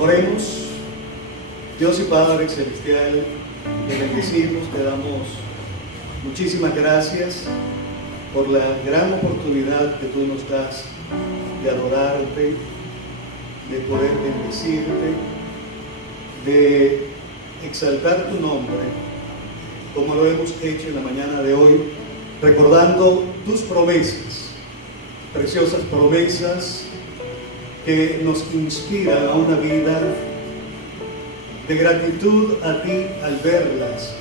Oremos. Dios y Padre Celestial, te bendecimos, te damos muchísimas gracias por la gran oportunidad que tú nos das de adorarte, de poder bendecirte, de exaltar tu nombre, como lo hemos hecho en la mañana de hoy, recordando tus promesas, preciosas promesas que nos inspiran a una vida de gratitud a ti al verlas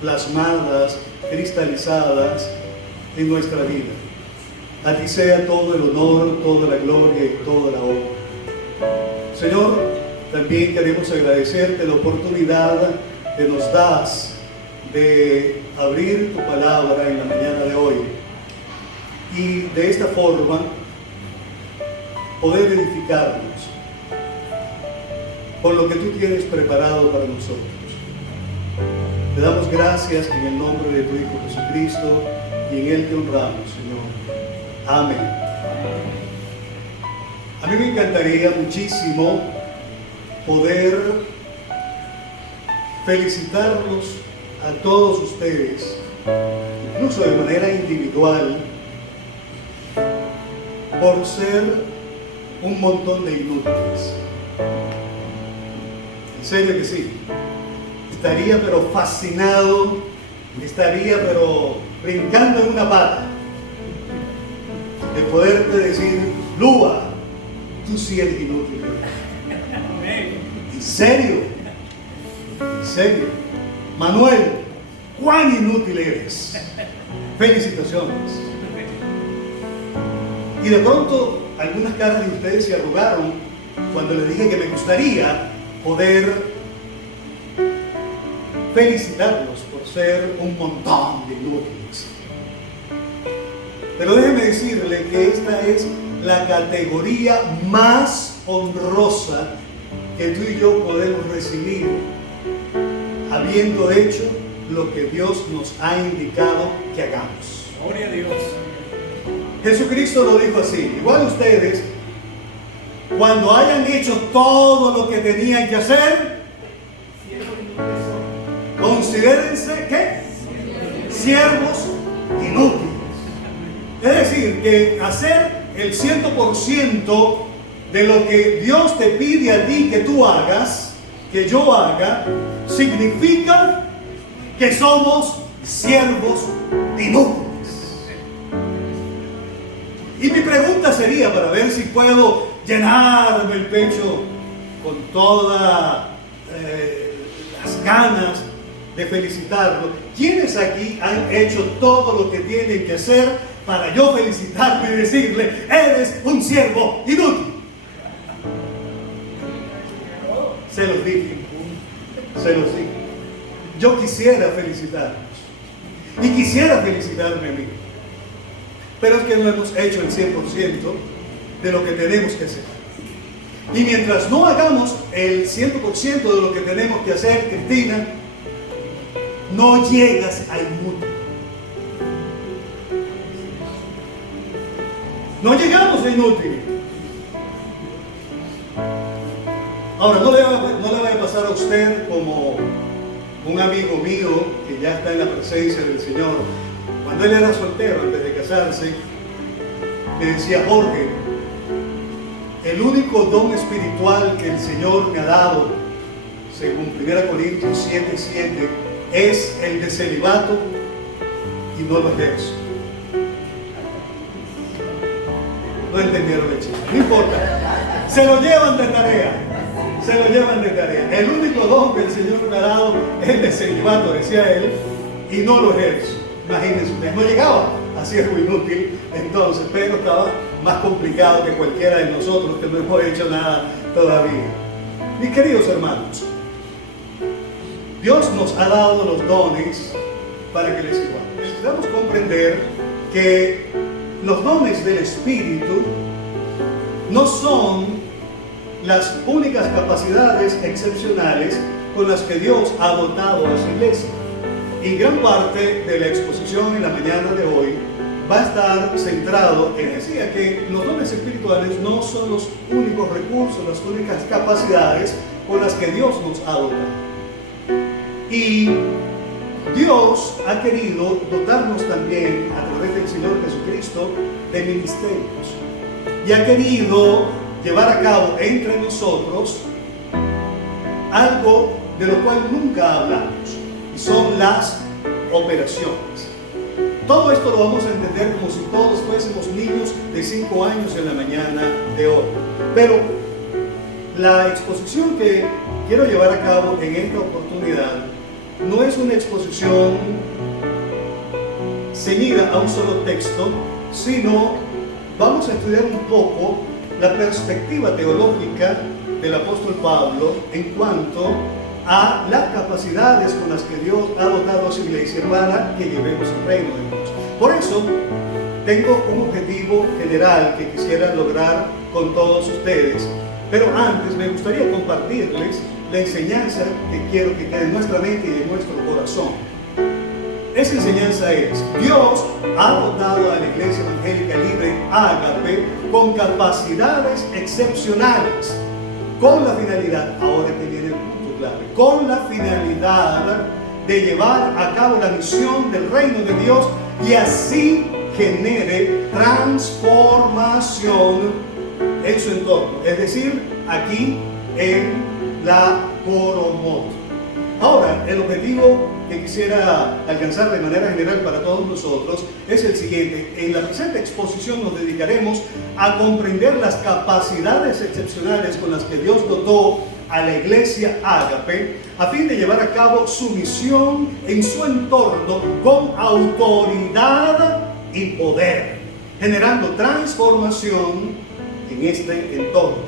plasmadas, cristalizadas en nuestra vida. A ti sea todo el honor, toda la gloria y toda la honra. Señor, también queremos agradecerte la oportunidad que nos das de abrir tu palabra en la mañana de hoy y de esta forma poder edificarnos con lo que tú tienes preparado para nosotros. Te damos gracias en el nombre de tu Hijo Jesucristo y en Él te honramos, Señor. Amén. A mí me encantaría muchísimo poder felicitarlos a todos ustedes, incluso de manera individual, por ser un montón de inútiles. En serio que sí. Estaría pero fascinado, estaría pero brincando en una pata de poderte decir: Lua, tú sí eres inútil. ¿En serio? ¿En serio? Manuel, cuán inútil eres. Felicitaciones. Y de pronto algunas caras de ustedes se arrugaron cuando les dije que me gustaría poder felicitarlos por ser un montón de inútiles. Pero déjenme decirle que esta es la categoría más honrosa que tú y yo podemos recibir, habiendo hecho lo que Dios nos ha indicado que hagamos. Gloria a Dios. Jesucristo lo dijo así: igual ustedes, cuando hayan hecho todo lo que tenían que hacer, considérense ¿qué? Siervos inútiles. Es decir, que hacer el 100% de lo que Dios te pide a ti que tú hagas, que yo haga, significa que somos siervos inútiles. Y mi pregunta sería, para ver si puedo llenarme el pecho con todas las ganas de felicitarlo: ¿quiénes aquí han hecho todo lo que tienen que hacer para yo felicitarme y decirle: eres un siervo inútil? Se los dije. Yo quisiera felicitarlos y quisiera felicitarme a mí, pero es que no hemos hecho el 100% de lo que tenemos que hacer. Y mientras no hagamos el 100% de lo que tenemos que hacer, Cristina, no llegas a inútil. No llegamos a inútil. Ahora, no le vaya a pasar a usted como un amigo mío que ya está en la presencia del Señor. Cuando él era soltero, antes de casarse, me decía: Jorge, el único don espiritual que el Señor me ha dado, según 1 Corintios 7:7, es el de celibato, y no lo ejerzo. No entendieron el chiste. No importa. Se lo llevan de tarea. El único don que el Señor me ha dado es el de celibato, decía él, y no lo ejerzo. Imagínense ustedes, no llegaba a siervo inútil entonces, pero estaba más complicado que cualquiera de nosotros que no hemos hecho nada todavía. Mis queridos hermanos, Dios nos ha dado los dones para que les sirvamos. Necesitamos comprender que los dones del Espíritu no son las únicas capacidades excepcionales con las que Dios ha dotado a su iglesia. Y gran parte de la exposición en la mañana de hoy va a estar centrado en decía que los dones espirituales no son los únicos recursos, las únicas capacidades con las que Dios nos ha dotado. Y Dios ha querido dotarnos también a través del Señor Jesucristo de ministerios y ha querido llevar a cabo entre nosotros algo de lo cual nunca hablamos, y son las operaciones. Todo esto lo vamos a entender como si todos fuésemos niños de 5 años en la mañana de hoy. Pero la exposición que quiero llevar a cabo en esta oportunidad no es una exposición ceñida a un solo texto, sino vamos a estudiar un poco la perspectiva teológica del apóstol Pablo en cuanto a las capacidades con las que Dios ha dotado a su iglesia para que llevemos el reino de Dios. Por eso, tengo un objetivo general que quisiera lograr con todos ustedes, pero antes me gustaría compartirles la enseñanza que quiero que quede en nuestra mente y en nuestro corazón. Esa enseñanza es: Dios ha dotado a la Iglesia Evangélica Libre Ágape con capacidades excepcionales, con la finalidad, ahora que viene el punto clave, con la finalidad de llevar a cabo la misión del reino de Dios y así genere transformación en su entorno, es decir, aquí en la Coromot. Ahora, el objetivo que quisiera alcanzar de manera general para todos nosotros es el siguiente. En la presente exposición nos dedicaremos a comprender las capacidades excepcionales con las que Dios dotó a la Iglesia Ágape a fin de llevar a cabo su misión en su entorno con autoridad y poder, generando transformación en este entorno.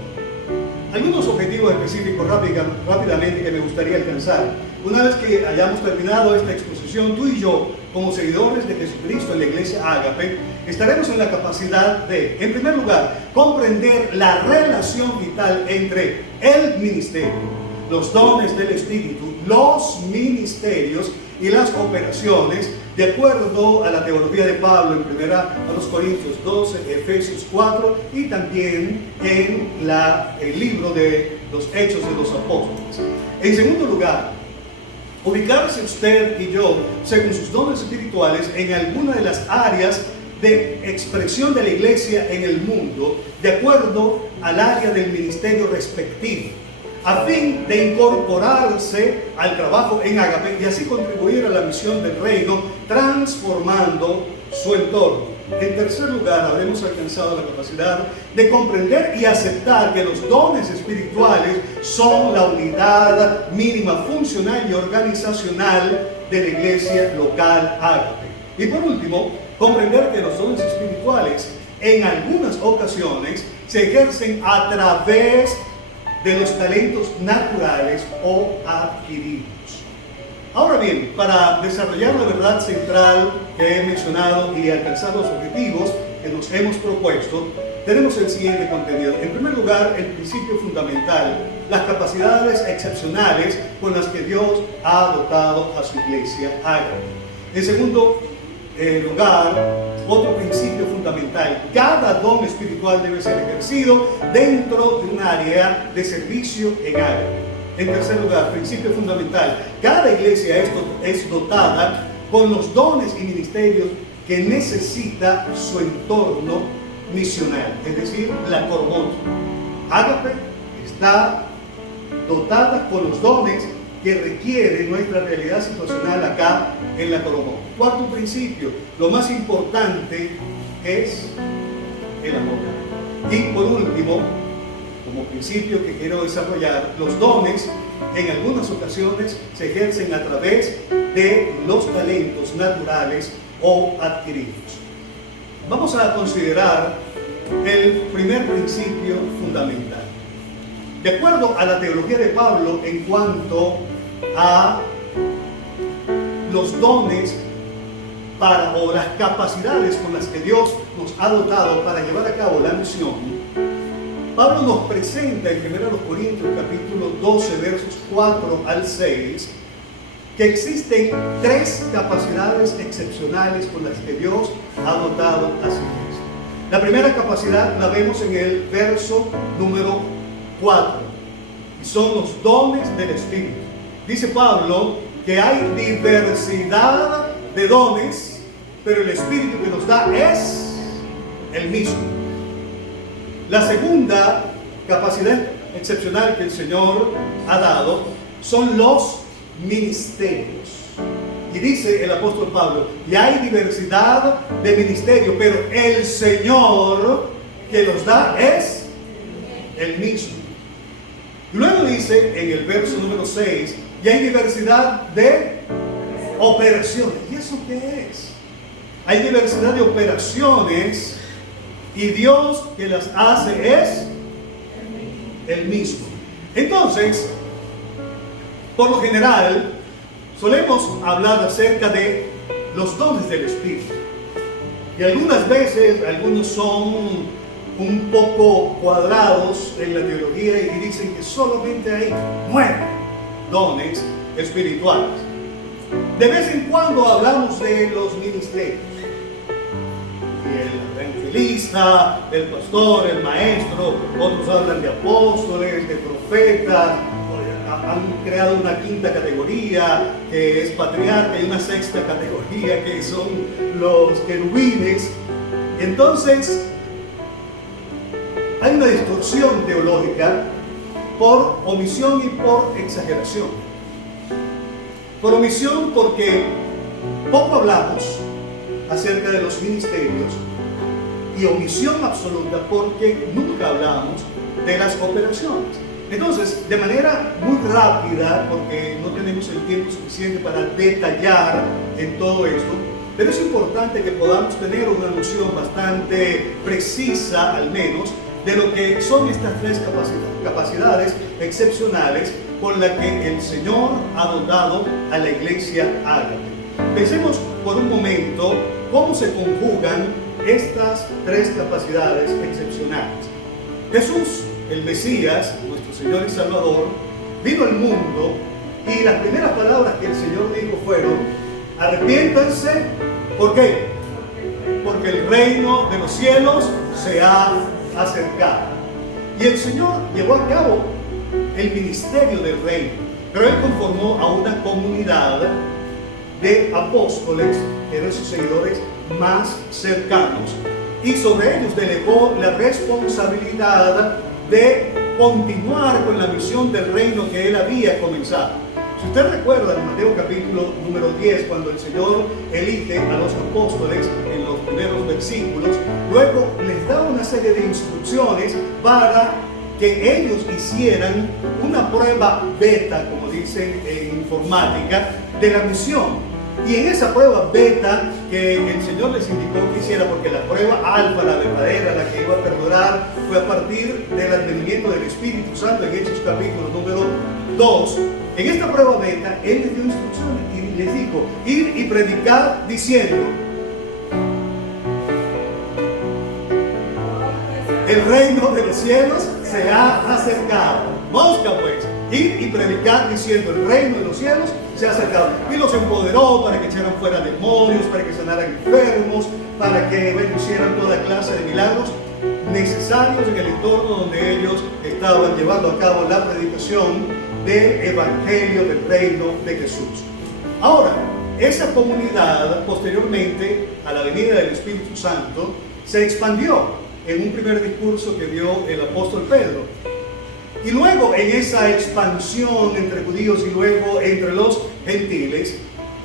Algunos objetivos específicos rápidamente que me gustaría alcanzar. Una vez que hayamos terminado esta exposición, tú y yo, como seguidores de Jesucristo en la Iglesia Ágape, estaremos en la capacidad de, en primer lugar, comprender la relación vital entre el ministerio, los dones del Espíritu, los ministerios y las operaciones, de acuerdo a la teología de Pablo en 1 Corintios 12, Efesios 4 y también en el libro de los Hechos de los Apóstoles. En segundo lugar, ubicarse usted y yo, según sus dones espirituales, en alguna de las áreas de expresión de la iglesia en el mundo, de acuerdo al área del ministerio respectivo, a fin de incorporarse al trabajo en Ágape y así contribuir a la misión del reino, transformando su entorno. En tercer lugar, habremos alcanzado la capacidad de comprender y aceptar que los dones espirituales son la unidad mínima funcional y organizacional de la iglesia local Ágape. Y por último, comprender que los dones espirituales en algunas ocasiones se ejercen a través de los talentos naturales o adquiridos. Ahora bien, para desarrollar la verdad central que he mencionado y alcanzar los objetivos que nos hemos propuesto, tenemos el siguiente contenido. En primer lugar, el principio fundamental, las capacidades excepcionales con las que Dios ha dotado a su iglesia Ágape. En segundo lugar, otro principio fundamental: cada don espiritual debe ser ejercido dentro de un área de servicio en Ágape. En tercer lugar, principio fundamental: cada iglesia es dotada con los dones y ministerios que necesita su entorno misional, es decir, la Coromot. Ágape está dotada con los dones que requiere nuestra realidad situacional acá en la Coromot. Cuarto principio, lo más importante es el amor. Y por último, como principio que quiero desarrollar, los dones en algunas ocasiones se ejercen a través de los talentos naturales o adquiridos. Vamos a considerar el primer principio fundamental. De acuerdo a la teología de Pablo en cuanto a los dones o las capacidades con las que Dios nos ha dotado para llevar a cabo la misión, Pablo nos presenta en 1 Corintios capítulo 12 versos 4 al 6 que existen 3 capacidades excepcionales con las que Dios ha dotado a su iglesia. La primera capacidad la vemos en el verso número 4. Y son los dones del Espíritu. Dice Pablo que hay diversidad de dones, pero el Espíritu que nos da es el mismo. La segunda capacidad excepcional que el Señor ha dado son los ministerios. Y dice el apóstol Pablo, y hay diversidad de ministerios, pero el Señor que los da es el mismo. Luego dice en el verso número 6, y hay diversidad de operaciones. ¿Y eso qué es? Hay diversidad de operaciones y Dios que las hace es el mismo. Entonces, por lo general, solemos hablar acerca de los dones del Espíritu. Y algunas veces, algunos son un poco cuadrados en la teología y dicen que solamente hay 9 dones espirituales. De vez en cuando hablamos de los ministerios. El evangelista, el pastor, el maestro, otros hablan de apóstoles, de profetas, han creado una quinta categoría que es patriarca y una sexta categoría que son los querubines. Entonces, hay una distorsión teológica por omisión y por exageración. Por omisión porque poco hablamos acerca de los ministerios y omisión absoluta porque nunca hablamos de las operaciones. Entonces, de manera muy rápida, porque no tenemos el tiempo suficiente para detallar en todo esto, pero es importante que podamos tener una noción bastante precisa, al menos, de lo que son estas 3 capacidades excepcionales con las que el Señor ha dotado a la iglesia ágape. Pensemos por un momento cómo se conjugan estas 3 capacidades excepcionales. Jesús, el Mesías, nuestro Señor y Salvador, vino al mundo y las primeras palabras que el Señor dijo fueron: arrepiéntanse. ¿Por qué? Porque el reino de los cielos se ha acercado. Y el Señor llevó a cabo el ministerio del reino, pero Él conformó a una comunidad de apóstoles, de sus seguidores más cercanos, y sobre ellos delegó la responsabilidad de continuar con la misión del reino que Él había comenzado. Si usted recuerda en Mateo capítulo número 10, cuando el Señor elige a los apóstoles en los primeros versículos, luego les da una serie de instrucciones para que ellos hicieran una prueba beta, como dicen en informática, de la misión. Y en esa prueba beta que el Señor les indicó que hiciera, porque la prueba alfa, la verdadera, la que iba a perdurar, fue a partir del advenimiento del Espíritu Santo en Hechos capítulo número 2. En esta prueba beta, Él les dio instrucciones y les dijo: ir y predicar diciendo: el reino de los cielos se ha acercado. Mosca pues, ir y predicar diciendo: el reino de los cielos se ha acercado. Y los empoderó para que echaran fuera demonios, para que sanaran enfermos, para que hicieran toda clase de milagros necesarios en el entorno donde ellos estaban llevando a cabo la predicación del Evangelio del Reino de Jesús. Ahora, esa comunidad, posteriormente a la venida del Espíritu Santo, se expandió en un primer discurso que dio el apóstol Pedro. Y luego, en esa expansión entre judíos y luego entre los gentiles,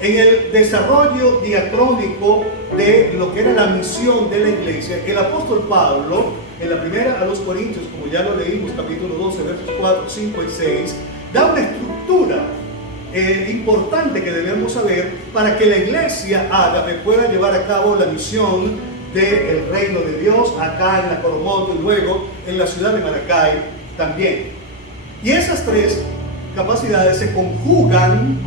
en el desarrollo diacrónico de lo que era la misión de la iglesia, el apóstol Pablo, en la primera a los Corintios, como ya lo leímos, capítulo 12, versos 4, 5 y 6, da una estructura importante que debemos saber para que la iglesia ágape pueda llevar a cabo la misión del reino de Dios acá en la Coromoto y luego en la ciudad de Maracay también. Y esas 3 capacidades se conjugan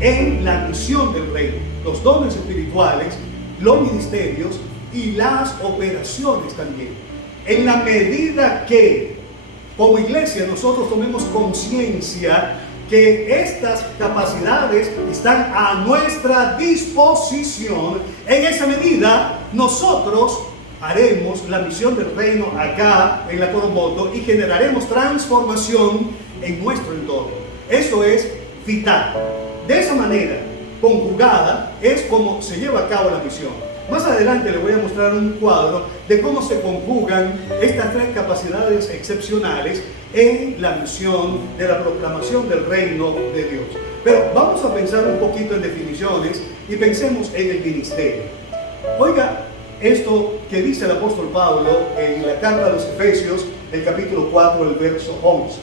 en la misión del reino: los dones espirituales, los ministerios y las operaciones también. En la medida que como iglesia nosotros tomemos conciencia que estas capacidades están a nuestra disposición, en esa medida nosotros haremos la misión del reino acá en la Coromoto y generaremos transformación en nuestro entorno. Eso es vital. De esa manera, conjugada, es como se lleva a cabo la misión. Más adelante les voy a mostrar un cuadro de cómo se conjugan estas tres capacidades excepcionales en la misión de la proclamación del reino de Dios. Pero vamos a pensar un poquito en definiciones y pensemos en el ministerio. Oiga esto que dice el apóstol Pablo en la carta a los Efesios, el capítulo 4, el verso 11.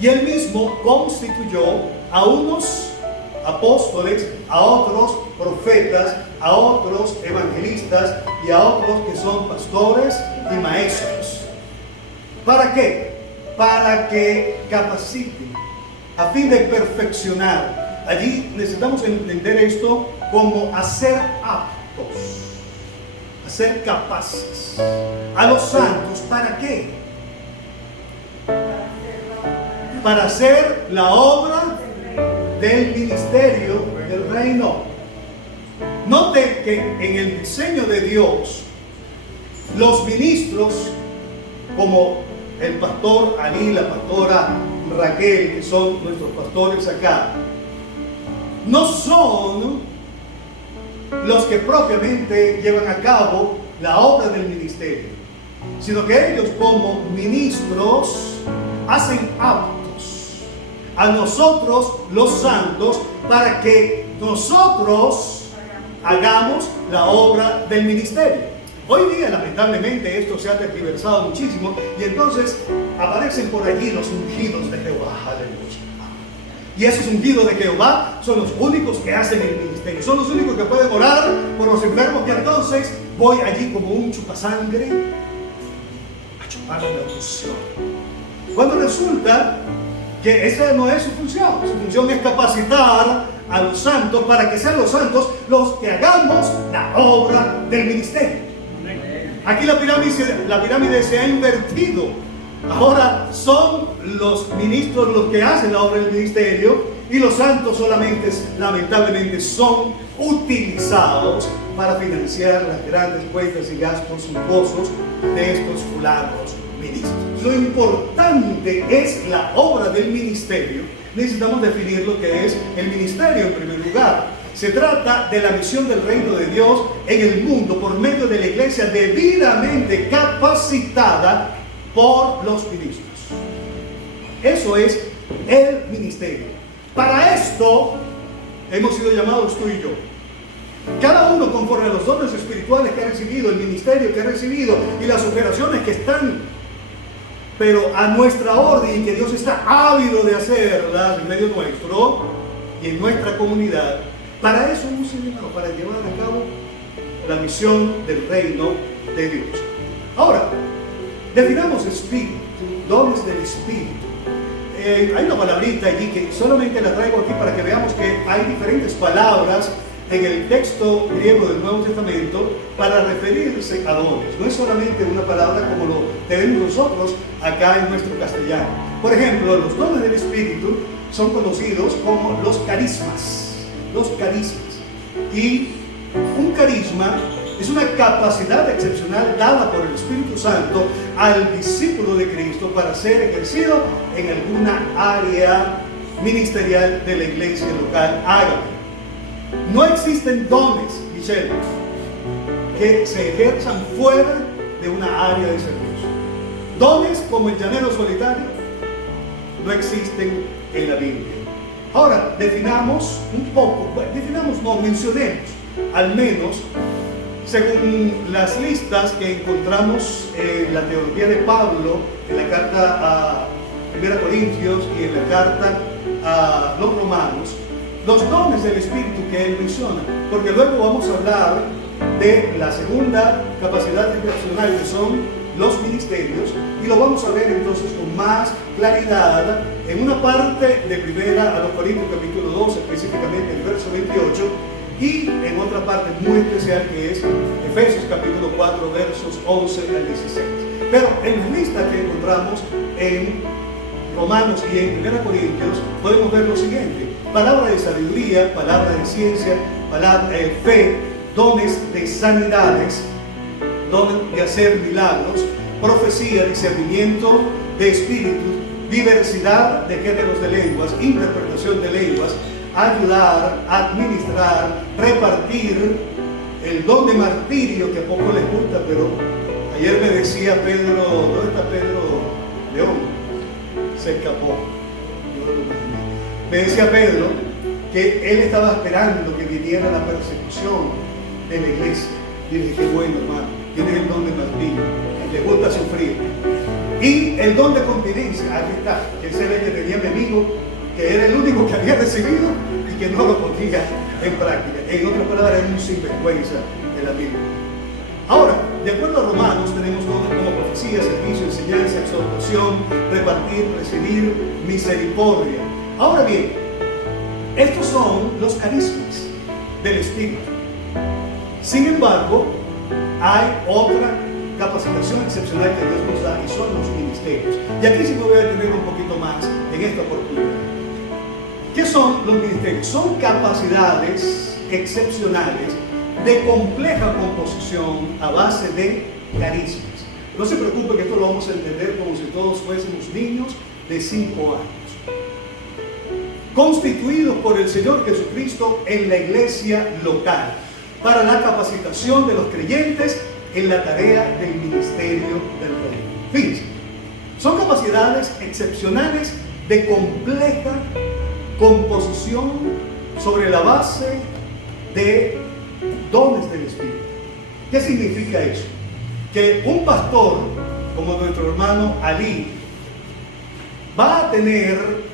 Y él mismo constituyó a unos apóstoles, a otros profetas, a otros evangelistas y a otros que son pastores y maestros. ¿Para qué? Para que capaciten, a fin de perfeccionar. Allí necesitamos entender esto como hacer aptos, hacer capaces a los santos. ¿Para qué? Para hacer la obra del ministerio del reino. Note que en el diseño de Dios, los ministros, como el pastor Ali, la pastora Raquel, que son nuestros pastores acá, no son los que propiamente llevan a cabo la obra del ministerio, sino que ellos como ministros hacen aptos a nosotros los santos para que nosotros hagamos la obra del ministerio. Hoy día lamentablemente esto se ha tergiversado muchísimo y entonces aparecen por allí los ungidos de Jehová. Aleluya. Y esos ungidos de Jehová son los únicos que hacen el ministerio, son los únicos que pueden orar por los enfermos, y entonces voy allí como un chupasangre a chupar la unción. Cuando resulta que esa no es su función es capacitar a los santos para que sean los santos los que hagamos la obra del ministerio. Aquí la pirámide se ha invertido. Ahora son los ministros los que hacen la obra del ministerio y los santos solamente, lamentablemente, son utilizados para financiar las grandes cuentas y gastos suntuosos de estos fulanos ministros. Lo importante es la obra del ministerio. Necesitamos definir lo que es el ministerio en primer lugar. Se trata de la misión del reino de Dios en el mundo por medio de la iglesia debidamente capacitada por los ministros. Eso es el ministerio. Para esto hemos sido llamados tú y yo. Cada uno conforme a los dones espirituales que ha recibido, el ministerio que ha recibido y las operaciones que están, pero a nuestra orden, y que Dios está ávido de hacerlas en medio nuestro y en nuestra comunidad. Para eso hemos sido llamados, para llevar a cabo la misión del reino de Dios. Ahora, definamos espíritu, dones del espíritu. Hay una palabrita allí que solamente la traigo aquí para que veamos que hay diferentes palabras en el texto griego del Nuevo Testamento para referirse a dones. No es solamente una palabra como lo tenemos nosotros acá en nuestro castellano. Por ejemplo, los dones del espíritu son conocidos como los carismas. Los carismas. Y un carisma es una capacidad excepcional dada por el Espíritu Santo al discípulo de Cristo para ser ejercido en alguna área ministerial de la iglesia local ágape. No existen dones, Michelle, que se ejerzan fuera de una área de servicio. Dones como el llanero solitario no existen en la Biblia. Ahora, definamos un poco, mencionemos al menos, según las listas que encontramos en la teología de Pablo, en la carta a 1 Corintios y en la carta a los Romanos, los dones del Espíritu que él menciona, porque luego vamos a hablar de la segunda capacidad excepcional, que son los ministerios, y lo vamos a ver entonces con más claridad en una parte de 1 a los Corintios capítulo 2, específicamente el verso 28, y en otra parte muy especial que es Efesios capítulo 4 versos 11 al 16. Pero en la lista que encontramos en Romanos y en 1 Corintios podemos ver lo siguiente: palabra de sabiduría, palabra de ciencia, palabra de fe, dones de sanidades, dones de hacer milagros, profecía, discernimiento de espíritus, diversidad de géneros de lenguas, interpretación de lenguas, ayudar, administrar, repartir, el don de martirio, que a poco les gusta, pero ayer me decía Pedro, ¿dónde está Pedro León? Se escapó. Me decía Pedro que él estaba esperando que viniera la persecución de la iglesia. Y le dije, qué bueno, hermano, tienes el don de martirio, le gusta sufrir. Y el don de continencia, aquí está, que ese era el que tenía mi amigo, que era el único que había recibido y que no lo ponía en práctica. En otras palabras, era un sinvergüenza el amigo. Ahora, de acuerdo a Romanos, tenemos dones como profecía, servicio, enseñanza, exhortación, repartir, recibir, misericordia. Ahora bien, estos son los carismas del Espíritu. Sin embargo, hay otra capacitación excepcional que Dios nos da y son los ministerios. Y aquí sí me voy a detener un poquito más en esta oportunidad. ¿Qué son los ministerios? Son capacidades excepcionales de compleja composición a base de carismas. No se preocupe que esto lo vamos a entender como si todos fuésemos niños de 5 años. Constituidos por el Señor Jesucristo en la iglesia local para la capacitación de los creyentes en la tarea del ministerio del reino. Fíjense, son capacidades excepcionales de compleja composición sobre la base de dones del Espíritu. ¿Qué significa eso? Que un pastor, como nuestro hermano Ali, va a tener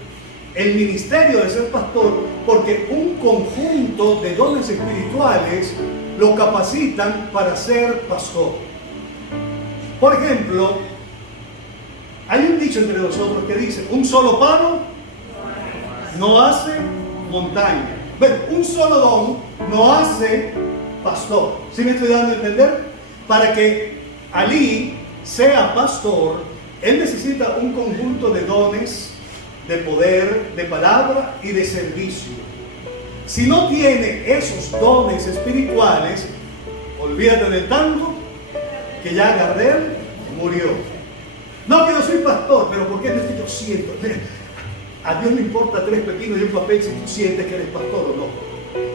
el ministerio de ser pastor porque un conjunto de dones espirituales lo capacitan para ser pastor. Por ejemplo, hay un dicho entre nosotros que dice: un solo palo no hace montaña. Bueno, un solo don no hace pastor. ¿Sí me estoy dando a entender? Para que Ali sea pastor, él necesita un conjunto de dones, de poder, de palabra y de servicio. Si no tiene esos dones espirituales, olvídate del tango, que ya Gardel murió. No, que no soy pastor, pero ¿por qué no es que yo siento? A Dios le importa 3 pepinos y un papel si tú sientes que eres pastor o no.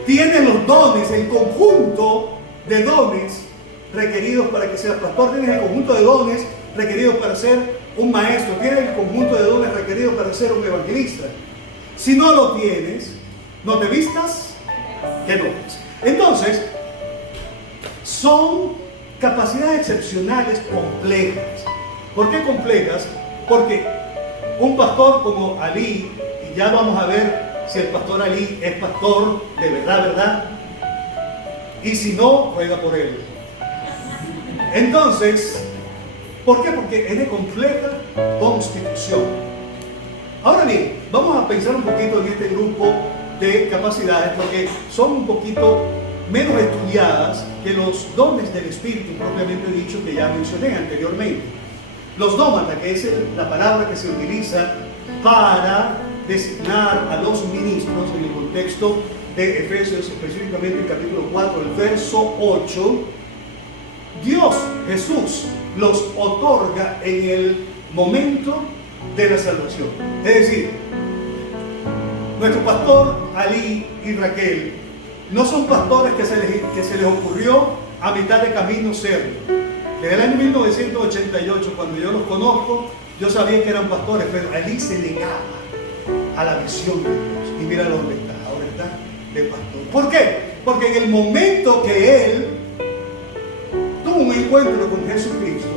Tiene los dones, el conjunto de dones requeridos para que seas pastor. Tienes el conjunto de dones requeridos para ser un maestro. Tienes el conjunto de dones requeridos para ser un evangelista. Si no lo tienes, no te vistas que no. Entonces, son capacidades excepcionales complejas. ¿Por qué complejas? Porque un pastor como Ali, y ya vamos a ver si el pastor Ali es pastor de verdad, y si no, ruega por él. Entonces, ¿por qué? Porque es de compleja constitución. Ahora bien, vamos a pensar un poquito en este grupo de capacidades, porque son un poquito menos estudiadas que los dones del Espíritu propiamente dicho que ya mencioné anteriormente. Los dómata, que es la palabra que se utiliza para designar a los ministros en el contexto de Efesios, específicamente el capítulo 4, el verso 8, Dios, Jesús, los otorga en el momento de la salvación. Es decir, nuestro pastor Ali y Raquel no son pastores que se les ocurrió a mitad de camino serlo. Desde el año 1988, cuando yo los conozco, yo sabía que eran pastores, pero Ali se negaba a la visión de Dios. Y mira dónde está, ahora está de pastor. ¿Por qué? Porque en el momento que él tuvo un encuentro con Jesucristo,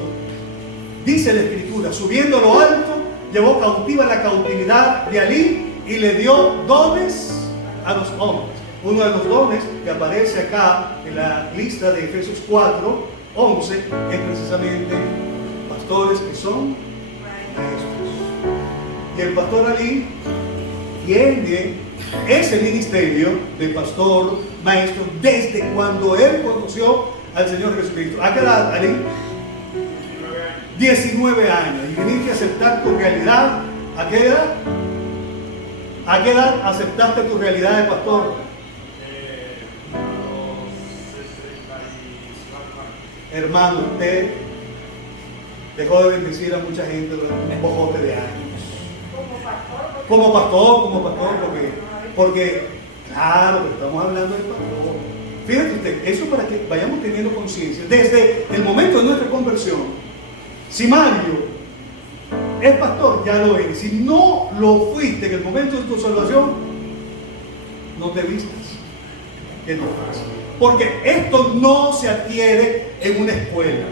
dice la Escritura, subiendo a lo alto, llevó cautiva la cautividad de Ali y le dio dones a los hombres. Uno de los dones que aparece acá en la lista de Efesios 4:11 es precisamente pastores que son maestros. Y el pastor Ali tiene ese ministerio de pastor, maestro, desde cuando él conoció al Señor Jesucristo. ¿A qué edad, Ali? 19 años. Y viniste a aceptar tu realidad ¿A qué edad? ¿A qué edad aceptaste tu realidad de pastor? A los 64 años. Hermano, usted dejó de bendecir a mucha gente durante un pocote de años. Como pastor, porque claro, pero estamos hablando del pastor. Fíjate usted, eso para que vayamos teniendo conciencia. Desde el momento de nuestra conversión, si Mario es pastor, ya lo eres. Si no lo fuiste en el momento de tu salvación, no te vistas que no hagas. Porque esto no se adquiere en una escuela.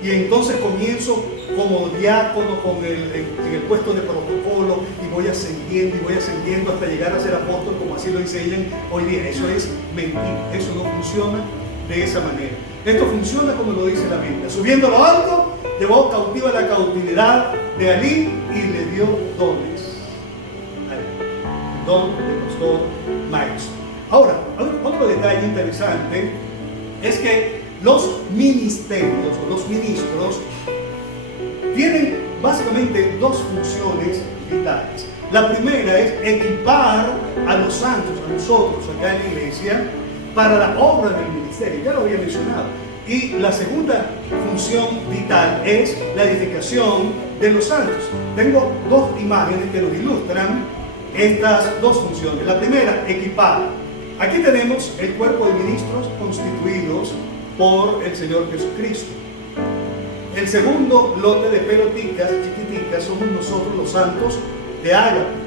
Y entonces comienzo como diácono en el puesto de protocolo y voy ascendiendo hasta llegar a ser apóstol, como así lo enseñan hoy día. Eso es mentira, eso no funciona de esa manera. Esto funciona como lo dice la Biblia. Subiendo a lo alto, llevó cautiva la cautividad de Alí y le dio dones. Don de pastor maestro. Ahora, otro detalle interesante es que los ministerios o los ministros tienen básicamente dos funciones vitales. La primera es equipar a los santos, a nosotros acá en la iglesia, para la obra del ministerio. Ya lo había mencionado. Y la segunda función vital es la edificación de los santos. Tengo dos imágenes que nos ilustran estas dos funciones. La primera, equipar. Aquí tenemos el cuerpo de ministros constituidos por el Señor Jesucristo. El segundo lote de pelotitas chiquiticas somos nosotros los santos de Ágape.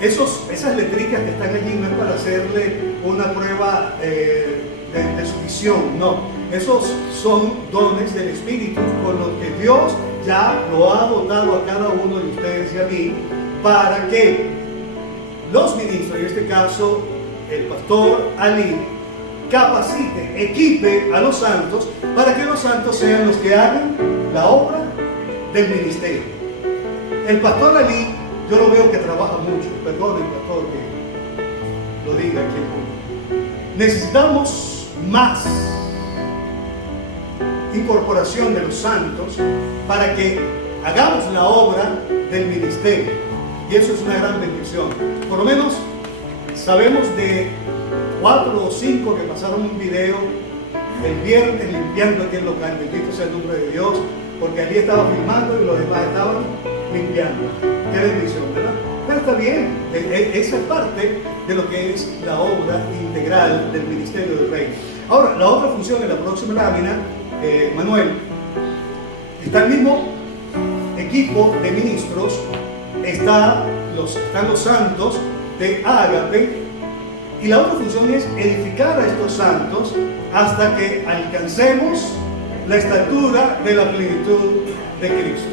Esas letricas que están allí no es para hacerle una prueba de su visión, no. Esos son dones del Espíritu con los que Dios ya lo ha dotado a cada uno de ustedes y a mí para que los ministros, en este caso el pastor Ali, capacite, equipe a los santos para que los santos sean los que hagan la obra del ministerio. El pastor Ali, yo lo veo que trabaja mucho, perdón el pastor que lo diga aquí en público. Necesitamos más incorporación de los santos para que hagamos la obra del ministerio, y eso es una gran bendición. Por lo menos sabemos de 4 o 5 que pasaron un video el viernes limpiando aquí el local. Bendito sea el nombre de Dios, porque allí estaba filmando y los demás estaban limpiando. Qué bendición, ¿verdad? Pero está bien, esa es parte de lo que es la obra integral del ministerio del Reino. Ahora, la otra función en la próxima lámina, Manuel, está el mismo equipo de ministros, están los santos de Ágape, y la otra función es edificar a estos santos hasta que alcancemos la estatura de la plenitud de Cristo.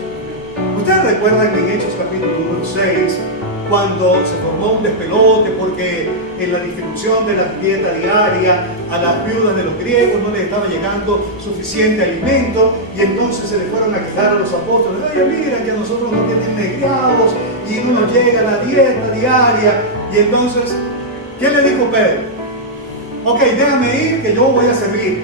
Ustedes recuerdan en Hechos capítulo número 6, cuando se formó un despelote porque en la distribución de la dieta diaria a las viudas de los griegos no les estaba llegando suficiente alimento, y entonces se le fueron a quejar a los apóstoles: oye, mira que a nosotros nos tienen negriados y no nos llega la dieta diaria. Y entonces, ¿qué le dijo Pedro? Ok, déjame ir que yo voy a servir,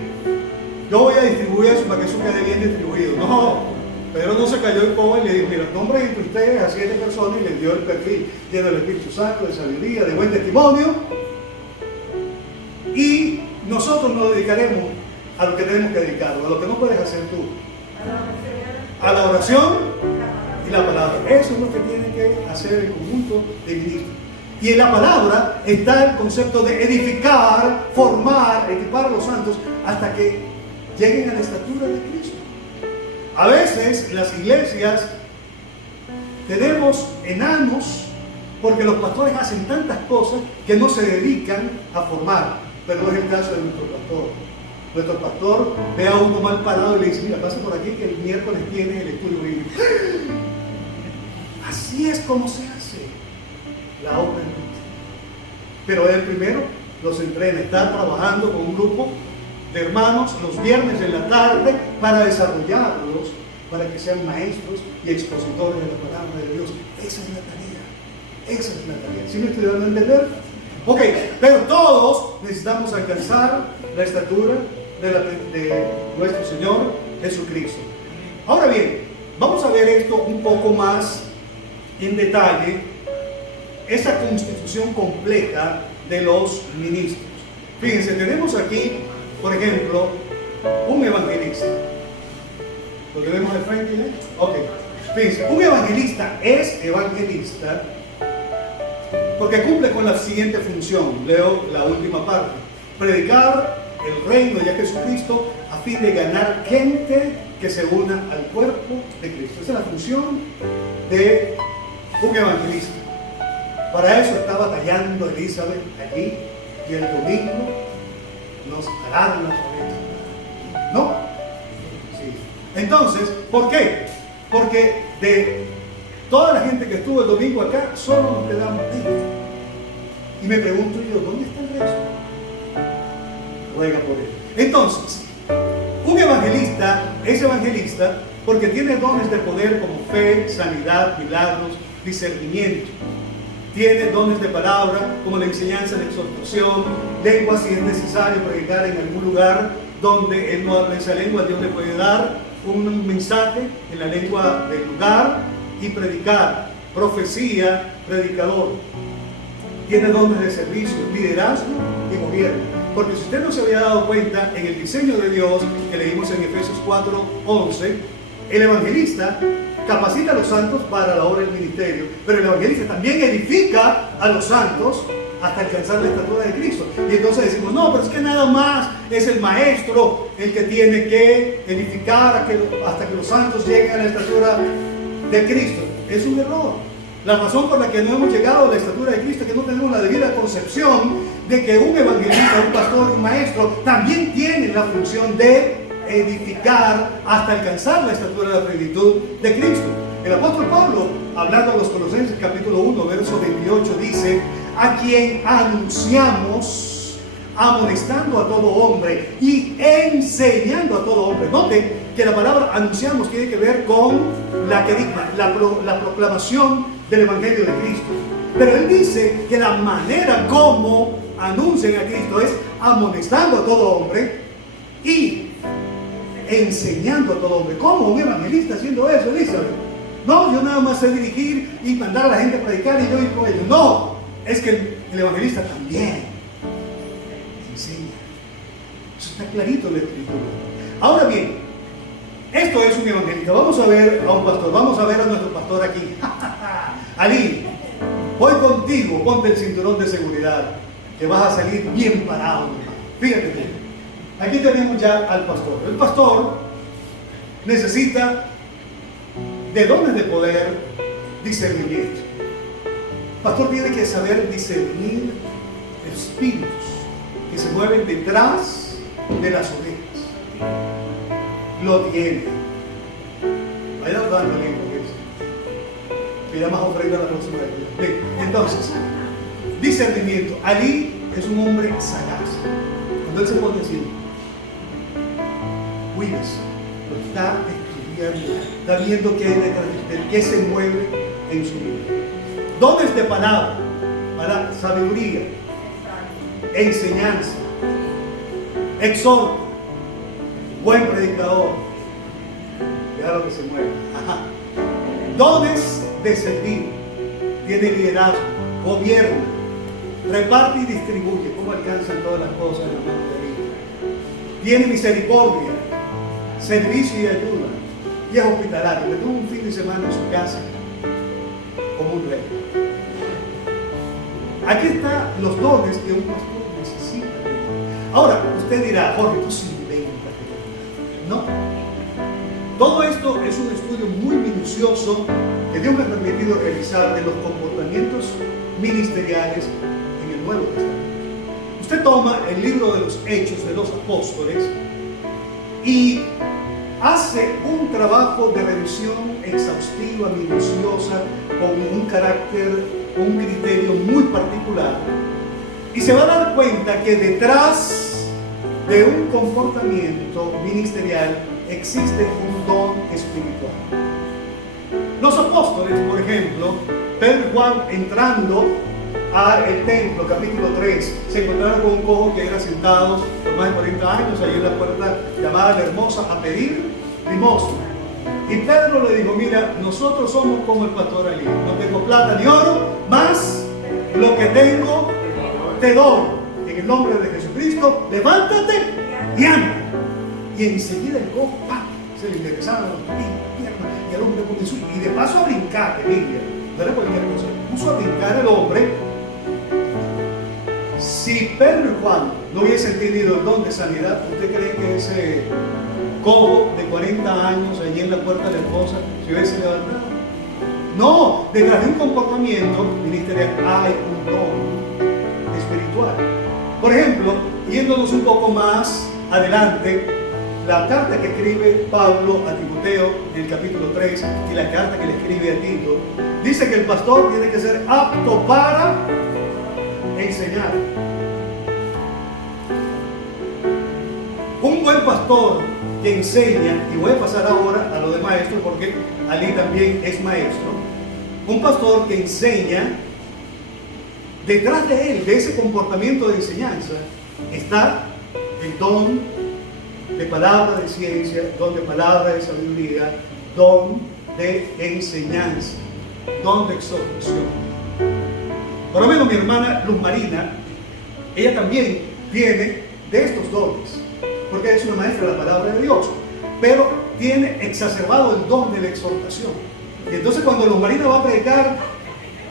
yo voy a distribuir eso para que eso quede bien distribuido. No, Pedro no se cayó el cobo y le dijo: mira, nombren entre ustedes a 7 personas, y les dio el perfil lleno del Espíritu Santo, de sabiduría, de buen testimonio, y nosotros nos dedicaremos a lo que tenemos que dedicarnos, a lo que no puedes hacer tú, a la oración y la palabra. Eso es lo que tiene que hacer el conjunto de ministros. Y en la palabra está el concepto de edificar, formar, equipar a los santos hasta que lleguen a la estatura de Cristo. A veces las iglesias tenemos enanos porque los pastores hacen tantas cosas que no se dedican a formar. Pero no es el caso de nuestro pastor. Nuestro pastor ve a uno mal parado y le dice: mira, pasa por aquí que el miércoles tienes el estudio bíblico. Así es como se hace la obra de Cristo. Pero él primero los entrena, está trabajando con un grupo de hermanos los viernes en la tarde para desarrollarlos, para que sean maestros y expositores de la palabra de Dios. Esa es la tarea. Esa es la tarea. ¿Sí me estoy dando a entender? Ok, pero todos necesitamos alcanzar la estatura de nuestro Señor Jesucristo. Ahora bien, vamos a ver esto un poco más en detalle esa constitución compleja de los ministros. Fíjense, tenemos aquí, por ejemplo, un evangelista. ¿Lo tenemos de frente? ¿Eh? Ok. Fíjense, un evangelista es evangelista porque cumple con la siguiente función. Leo la última parte. Predicar el reino de Jesucristo a fin de ganar gente que se una al cuerpo de Cristo. Esa es la función de un evangelista. Para eso está batallando Elizabeth allí, y el domingo nos jalaron las orejas. ¿No? Sí. Entonces, ¿por qué? Porque de toda la gente que estuvo el domingo acá, solo nos quedamos 20. Y me pregunto yo, ¿dónde está el resto? Ruega por él. Entonces, un evangelista es evangelista porque tiene dones de poder como fe, sanidad, milagros, discernimiento. Tiene dones de palabra como la enseñanza, la exhortación, lengua si es necesario predicar en algún lugar donde él no habla esa lengua. Dios le puede dar un mensaje en la lengua del lugar y predicar. Profecía, predicador. Tiene dones de servicio, liderazgo y gobierno. Porque si usted no se había dado cuenta, en el diseño de Dios que leímos en Efesios 4:11, el evangelista capacita a los santos para la obra del ministerio, pero el evangelista también edifica a los santos hasta alcanzar la estatura de Cristo. Y entonces decimos, no, pero es que nada más es el maestro el que tiene que edificar hasta que los santos lleguen a la estatura de Cristo. Es un error. La razón por la que no hemos llegado a la estatura de Cristo es que no tenemos la debida concepción de que un evangelista, un pastor, un maestro también tiene la función de edificar hasta alcanzar la estatura de la plenitud de Cristo. El apóstol Pablo, hablando a los Colosenses capítulo 1, verso 28, dice: a quien anunciamos, amonestando a todo hombre y enseñando a todo hombre. Note que la palabra anunciamos tiene que ver con la querigma, la proclamación del evangelio de Cristo. Pero él dice que la manera como anuncian a Cristo es amonestando a todo hombre y enseñando a todo hombre. ¿Cómo un evangelista haciendo eso, Elizabeth? No, yo nada más sé dirigir y mandar a la gente a predicar y yo ir con ellos. No, es que el evangelista también enseña. Eso está clarito en la escritura. Ahora bien, esto es un evangelista. Vamos a ver a un pastor, vamos a ver a nuestro pastor aquí. Ali, voy contigo, ponte el cinturón de seguridad, que vas a salir bien parado. Fíjate bien. Aquí tenemos ya al pastor. El pastor necesita de dones de poder, discernimiento. El pastor tiene que saber discernir espíritus que se mueven detrás de las ovejas. Lo tiene. Vaya dando lengua. Pida más ofrenda la próxima vez. Bien, entonces, discernimiento. Ali es un hombre sagaz. Cuando él se pone así, cuídese, lo está estudiando, está viendo qué hay detrás de usted, qué se mueve en su vida. Dones de palabra, para sabiduría, enseñanza, exhorto, buen predicador. Vea lo que se mueve. Ajá. Dones de servir, tiene liderazgo, gobierno, reparte y distribuye. ¿Cómo alcanzan todas las cosas en la mano de Dios? Tiene misericordia, servicio y ayuda, y es hospitalario. Le tuvo un fin de semana en su casa como un rey. Aquí están los dones que un pastor necesita. Ahora, usted dirá, Jorge, tú sí inventas. No. Todo esto es un estudio muy minucioso que Dios me ha permitido realizar de los comportamientos ministeriales en el Nuevo Testamento. Usted toma el libro de los Hechos de los Apóstoles y hace un trabajo de revisión exhaustiva, minuciosa, con un carácter, un criterio muy particular, y se va a dar cuenta que detrás de un comportamiento ministerial existe un don espiritual. Los apóstoles, por ejemplo, Pedro y Juan, entrando al templo, capítulo 3, se encontraron con un cojo que era sentado por más de 40 años, allí en la puerta llamada La Hermosa, a pedir limosna. Y Pedro le dijo, mira, nosotros somos como el pastor Elí. No tengo plata ni oro, más lo que tengo te doy. En el nombre de Jesucristo, levántate y anda. Y enseguida el cojo, ¡pam!, se le interesaron los piernas, y el hombre comenzó, y de paso a brincar, Emilia, no era cualquier cosa, puso a brincar el hombre. Si Pedro y Juan no hubiesen tenido el don de sanidad, ¿usted cree que ese cojo de 40 años allí en la puerta de la esposa se hubiese levantado? No, detrás de un comportamiento ministerial hay un don espiritual. Por ejemplo, yéndonos un poco más adelante, la carta que escribe Pablo a Timoteo en el capítulo 3 y la carta que le escribe a Tito, dice que el pastor tiene que ser apto para enseñar. Un buen pastor que enseña, y voy a pasar ahora a lo de maestro porque Ali también es maestro, un pastor que enseña, detrás de él, de ese comportamiento de enseñanza, está el don de palabra de ciencia, don de palabra de sabiduría, don de enseñanza, don de exhortación. Por lo menos mi hermana Luz Marina, ella también tiene de estos dones, porque es una maestra de la palabra de Dios, pero tiene exacerbado el don de la exhortación. Y entonces cuando Luz Marina va a predicar,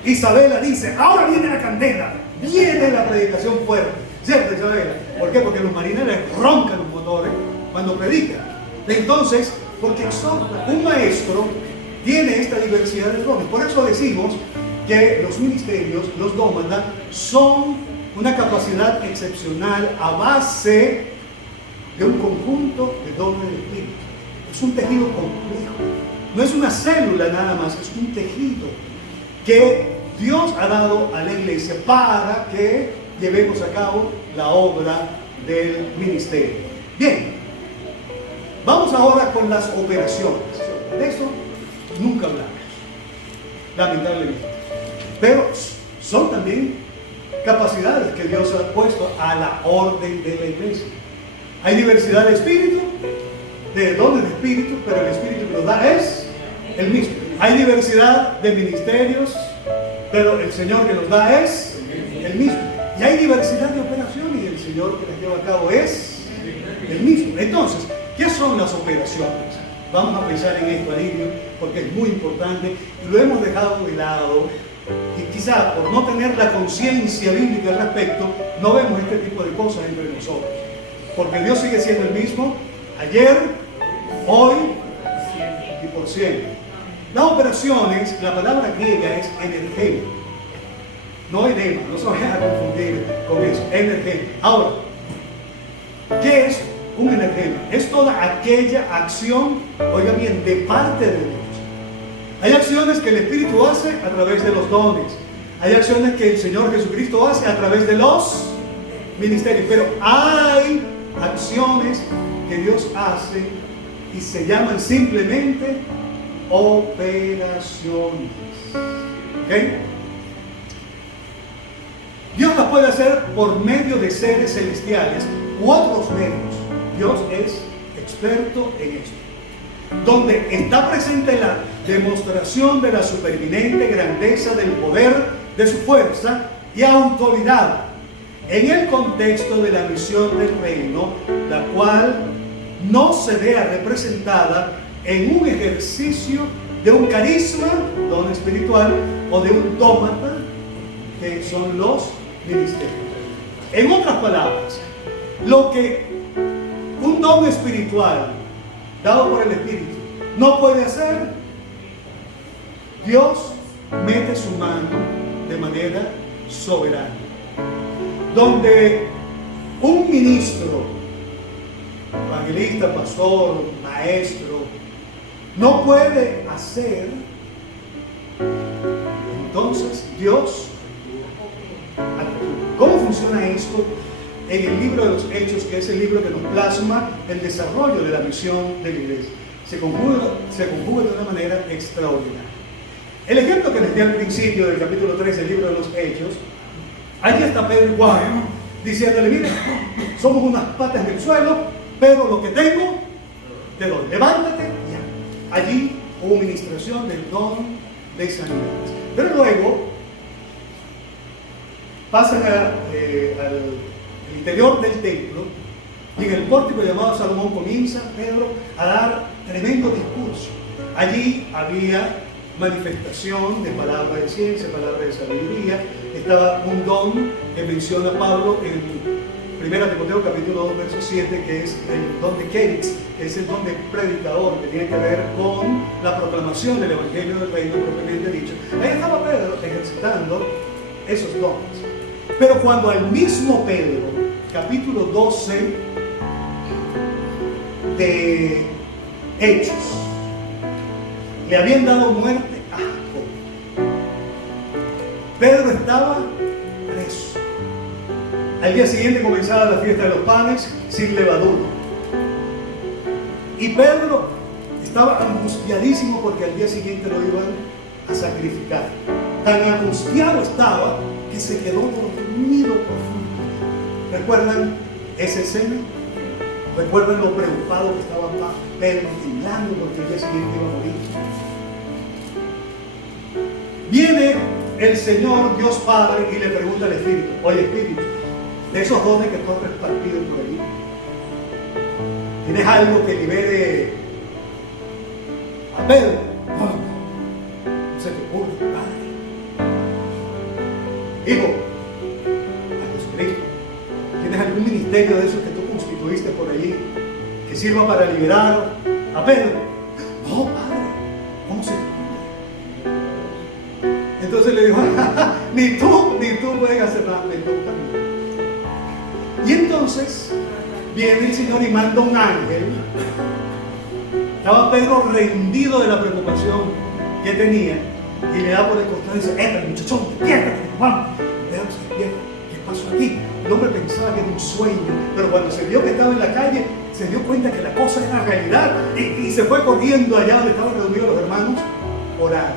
Isabela dice, ahora viene la candela, viene la predicación fuerte. ¿Cierto, Isabela? ¿Por qué? Porque Luz Marina le roncan los motores cuando predica. Entonces, porque exhorta, un maestro tiene esta diversidad de dones. Por eso decimos que los ministerios, los dómatas, son una capacidad excepcional a base de un conjunto de dones del Espíritu. Es un tejido complejo. No es una célula nada más, es un tejido que Dios ha dado a la iglesia para que llevemos a cabo la obra del ministerio. Bien, vamos ahora con las operaciones. De eso nunca hablamos, lamentablemente. Pero son también capacidades que Dios ha puesto a la orden de la iglesia. Hay diversidad de espíritu, de dones de espíritu, pero el espíritu que nos da es el mismo. Hay diversidad de ministerios, pero el Señor que nos da es el mismo. Y hay diversidad de operaciones y el Señor que las lleva a cabo es el mismo. Entonces, ¿qué son las operaciones? Vamos a pensar en esto, Alirio, porque es muy importante y lo hemos dejado de lado. Y quizá por no tener la conciencia bíblica al respecto, no vemos este tipo de cosas entre nosotros. Porque Dios sigue siendo el mismo ayer, hoy y por siempre. Las operaciones, la palabra griega es energía, no edema, no se vayan a confundir con eso, energía. Ahora, ¿qué es un energema? Es toda aquella acción, oiga bien, de parte de Dios. Hay acciones que el Espíritu hace a través de los dones. Hay acciones que el Señor Jesucristo hace a través de los ministerios. Pero hay acciones que Dios hace y se llaman simplemente operaciones. ¿Ok? Dios las puede hacer por medio de seres celestiales u otros medios. Dios es experto en esto. Donde está presente la demostración de la supereminente grandeza del poder de su fuerza y autoridad en el contexto de la misión del reino, la cual no se vea representada en un ejercicio de un carisma, don espiritual, o de un dómata, que son los ministerios. En otras palabras, lo que un don espiritual dado por el Espíritu no puede hacer, Dios mete su mano de manera soberana. Donde un ministro, evangelista, pastor, maestro, no puede hacer, entonces Dios actúa. ¿Cómo funciona esto? En el libro de los Hechos, que es el libro que nos plasma el desarrollo de la misión de la iglesia. Se conjuga de una manera extraordinaria. El ejemplo que les di al principio del capítulo 3 del libro de los Hechos, allí está Pedro y Juan diciéndole, mira, somos unas patas del suelo, pero lo que tengo, te doy. Levántate y anda. allí hubo ministración del don de sanidades. Pero luego pasan al interior del templo y en el pórtico llamado Salomón comienza Pedro a dar tremendo discurso. Allí había manifestación de palabra de ciencia, palabra de sabiduría. Estaba un don que menciona Pablo en 1 Timoteo capítulo 2 verso 7, que es el don de Kelix, que es el don de predicador, que tiene que ver con la proclamación del evangelio del reino propiamente dicho. Ahí estaba Pedro ejercitando esos dones. Pero cuando al mismo Pedro, capítulo 12 de Hechos, le habían dado muerte a Jacob, Pedro estaba preso. Al día siguiente comenzaba la fiesta de los panes sin levadura. Y Pedro estaba angustiadísimo porque al día siguiente lo iban a sacrificar. Tan angustiado estaba que se quedó dormido profundamente. ¿Recuerdan esa escena? ¿Recuerdan lo preocupado que estaba Pedro, temblando porque el día siguiente iba a morir? Viene el Señor Dios Padre y le pregunta al Espíritu: oye Espíritu, de esos dones que tú has repartido por ahí, ¿tienes algo que libere a Pedro? No se te ocurre, Padre. Hijo, a Jesucristo, ¿tienes algún ministerio de esos que tú constituiste por allí que sirva para liberar a Pedro? No, Padre, ¿cómo se te ocurre? Entonces le dijo: ni tú puedes hacer nada, me toca a mí. Y entonces viene el Señor y manda un ángel. Estaba Pedro rendido de la preocupación que tenía y le da por el costado y dice: muchachón, despiértate, vamos. Pedro se despierta. ¿Qué pasó aquí? El hombre pensaba que era un sueño, pero cuando se vio que estaba en la calle, se dio cuenta que la cosa era realidad y se fue corriendo allá donde estaban reunidos los hermanos orar.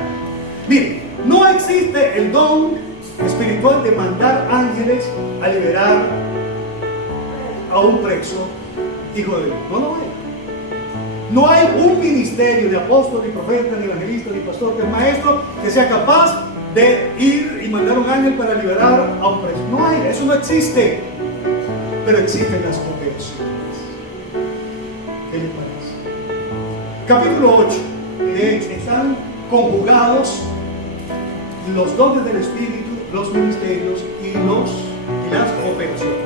Miren, no existe el don espiritual de mandar ángeles a liberar a un preso hijo de Dios. No lo hay. No hay un ministerio de apóstol, ni profeta, ni evangelista, ni pastor, ni maestro que sea capaz de ir y mandar un ángel para liberar a un preso. No hay, eso no existe. Pero existen las operaciones. ¿Qué les parece? Capítulo 8 de Hechos. Están conjugados los dones del Espíritu, los ministerios y las operaciones.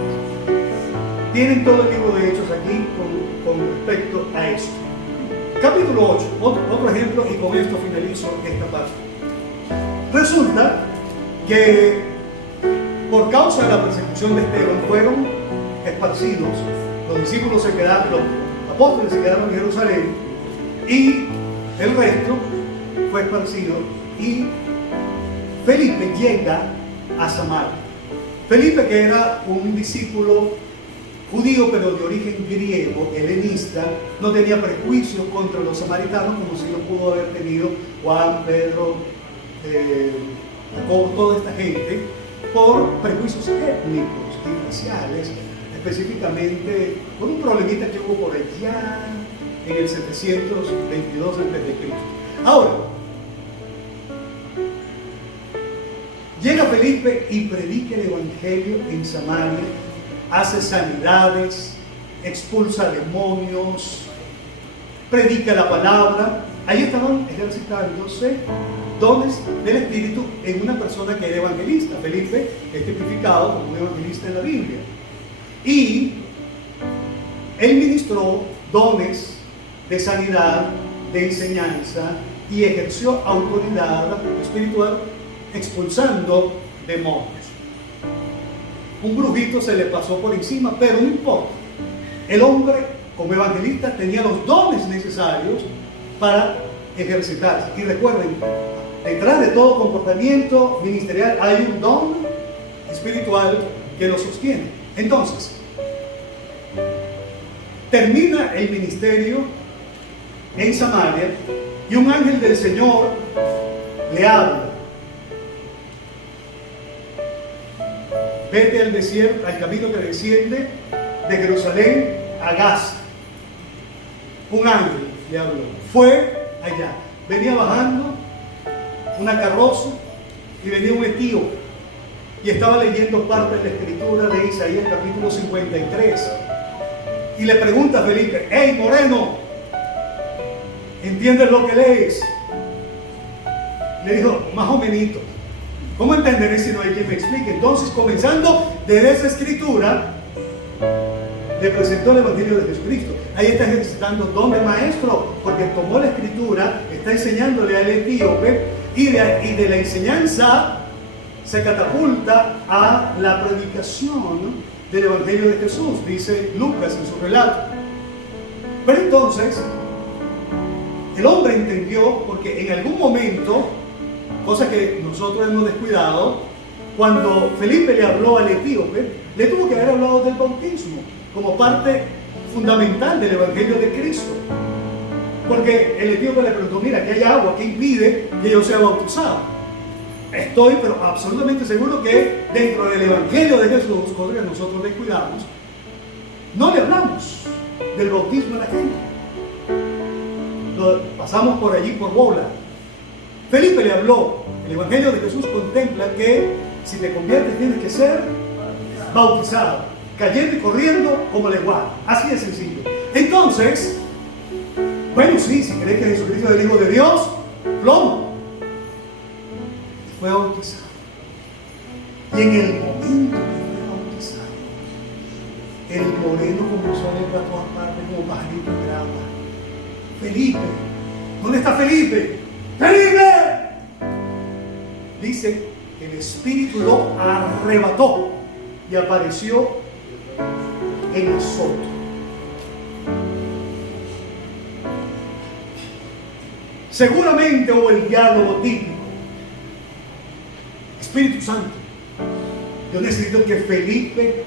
Tienen todo el libro de Hechos aquí con respecto a esto. Capítulo 8, otro ejemplo, y con esto finalizo esta parte. Resulta que por causa de la persecución de Esteban fueron esparcidos, los discípulos se quedaron, los apóstoles se quedaron en Jerusalén y el resto fue esparcido, y Felipe llega a Samaria. Felipe, que era un discípulo judío pero de origen griego, helenista, no tenía prejuicios contra los samaritanos como si lo pudo haber tenido Juan, Pedro, Jacob, toda esta gente, por prejuicios étnicos y raciales, específicamente por un problemita que hubo por allá en el 722 a.C. Ahora, llega Felipe y predica el evangelio en Samaria, hace sanidades, expulsa demonios, predica la palabra. Ahí estaban ejercitándose dones del Espíritu en una persona que era evangelista. Felipe es tipificado como un evangelista en la Biblia. Y él ministró dones de sanidad, de enseñanza, y ejerció autoridad espiritual expulsando demonios. Un brujito se le pasó por encima, pero no importa. El hombre, como evangelista, tenía los dones necesarios para ejercitarse. Y recuerden, detrás de todo comportamiento ministerial hay un don espiritual que lo sostiene. Entonces, termina el ministerio en Samaria y un ángel del Señor le habla: vete al desierto, al camino que desciende de Jerusalén a Gaza. Un ángel le habló. Fue allá. Venía bajando una carroza y venía un etíope y estaba leyendo parte de la escritura de Isaías capítulo 53 y le pregunta a Felipe: hey moreno, ¿entiendes lo que lees? Le dijo: más o menos. ¿Cómo entenderé si no hay quien me explique? Entonces, comenzando desde esa escritura, le presentó el Evangelio de Jesucristo. Ahí está ejercitando don de maestro, porque tomó la escritura, está enseñándole al etíope, y de la enseñanza se catapulta a la predicación del Evangelio de Jesús, dice Lucas en su relato. Pero entonces, el hombre entendió, porque en algún momento, cosa que nosotros hemos descuidado, cuando Felipe le habló al etíope, le tuvo que haber hablado del bautismo como parte fundamental del Evangelio de Cristo. Porque el etíope le preguntó: mira, aquí hay agua, ¿qué impide que yo sea bautizado? Estoy pero absolutamente seguro que dentro del Evangelio de Jesús, cosa que nosotros descuidamos, no le hablamos del bautismo a la gente. Lo pasamos por allí por bola. Felipe le habló. El Evangelio de Jesús contempla que si te conviertes tienes que ser bautizado, cayendo y corriendo como lenguaje. Así de sencillo. Entonces, bueno, sí, si crees que Jesucristo es el Hijo de Dios, plomo. Fue bautizado. Y en el momento que fue bautizado, el moreno comenzó a ver para todas partes como pajarito en grama. Felipe, ¿dónde está Felipe? ¡Felipe! Dice que el Espíritu lo arrebató y apareció en Azoto. Seguramente hubo el diálogo típico: Espíritu Santo, yo necesito que Felipe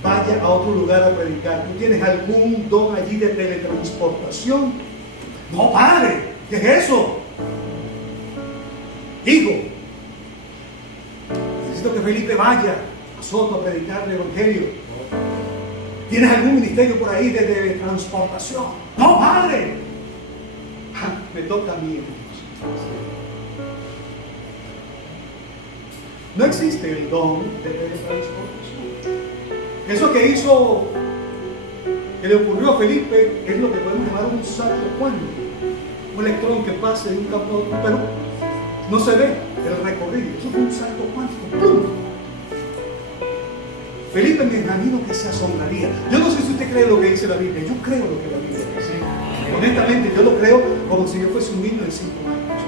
vaya a otro lugar a predicar. ¿Tú tienes algún don allí de teletransportación? No, padre, ¿qué es eso? Hijo, necesito que Felipe vaya a Soto a predicar el Evangelio. ¿Tienes algún ministerio por ahí de teletransportación? No, padre. Me toca a mí, hermanos. No existe el don de teletransportación. Eso que hizo, que le ocurrió a Felipe, es lo que podemos llamar un salto cuántico. Un electrón que pase de un campo a otro, pero no se ve el recorrido. Eso fue un salto cuántico. ¡Plum! Felipe, me imagino que se asombraría. Yo no sé si usted cree lo que dice la Biblia. Yo creo lo que la Biblia dice. Honestamente, yo lo creo como si yo fuese un niño de 5 años.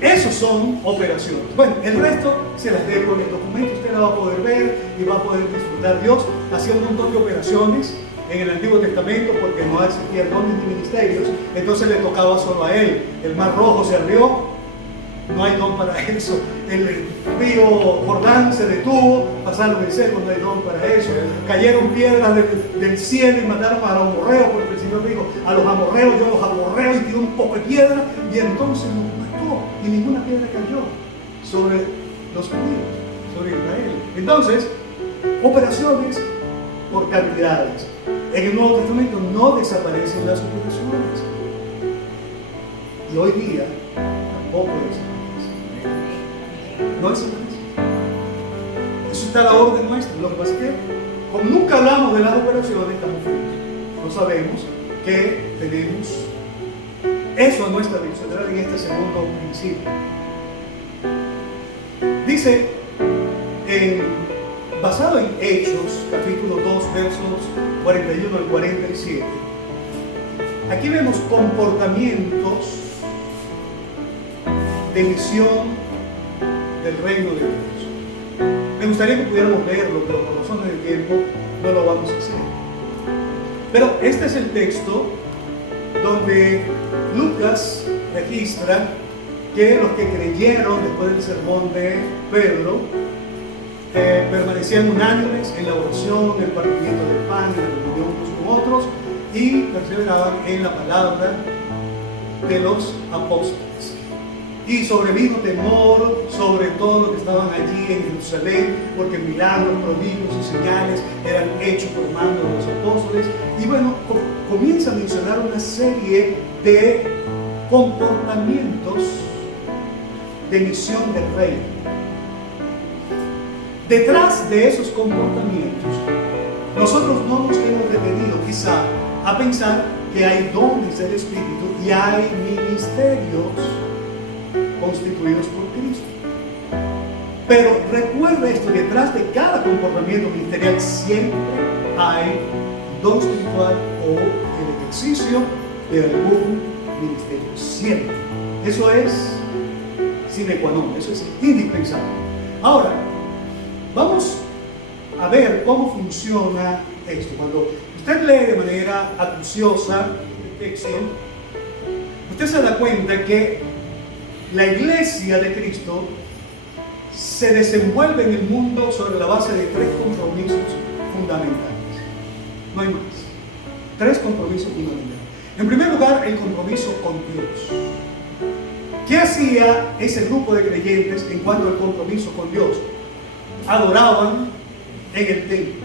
Esos son operaciones. Bueno, el resto se las dejo en el documento. Usted la va a poder ver y va a poder disfrutar. Dios hacía un montón de operaciones en el Antiguo Testamento porque no existían dones ni ministerios. Entonces le tocaba solo a él. El mar Rojo se abrió. No hay don para eso. El río Jordán se detuvo, pasaron el seco, no hay don para eso. Cayeron piedras del cielo y mataron a los amorreos, porque el Señor dijo: a los amorreos yo los amorreo, y tiró un poco de piedra y entonces los mató y ninguna piedra cayó sobre los judíos, sobre Israel. Entonces, operaciones por cantidades. En el Nuevo Testamento no desaparecen las operaciones. Y hoy día tampoco desaparecen. No desaparece. Eso está a la orden nuestra. Lo que pasa es que, como nunca hablamos de las operaciones, estamos fritos. No sabemos que tenemos eso a nuestra disposición en este segundo principio. Dice, basado en Hechos, capítulo 2, versos 41 al 47, aquí vemos comportamientos de misión del reino de Dios. Me gustaría que pudiéramos leerlo, pero por razones de tiempo no lo vamos a hacer. Pero este es el texto donde Lucas registra que los que creyeron después del sermón de Pedro permanecían unánimes en la oración, en el partimiento del pan, en la comunión unos con otros, y perseveraban en la palabra de los apóstoles. y sobrevino temor sobre todo lo que estaban allí en Jerusalén, porque milagros, prodigios y señales eran hechos por mano de los apóstoles. Y bueno, comienza a mencionar una serie de comportamientos de misión del rey. Detrás de esos comportamientos, nosotros no nos hemos detenido quizá a pensar que hay dones del Espíritu y hay ministerios constituidos por Cristo. Pero recuerda esto, detrás de cada comportamiento ministerial siempre hay don espiritual o el ejercicio de algún ministerio. Siempre. Eso es sine qua non, eso es indispensable. Ahora, vamos a ver cómo funciona esto. Cuando usted lee de manera acuciosa el texto, usted se da cuenta que la iglesia de Cristo se desenvuelve en el mundo sobre la base de 3 compromisos fundamentales. No hay más. 3 compromisos fundamentales. En primer lugar, el compromiso con Dios. ¿Qué hacía ese grupo de creyentes en cuanto al compromiso con Dios? Adoraban en el templo,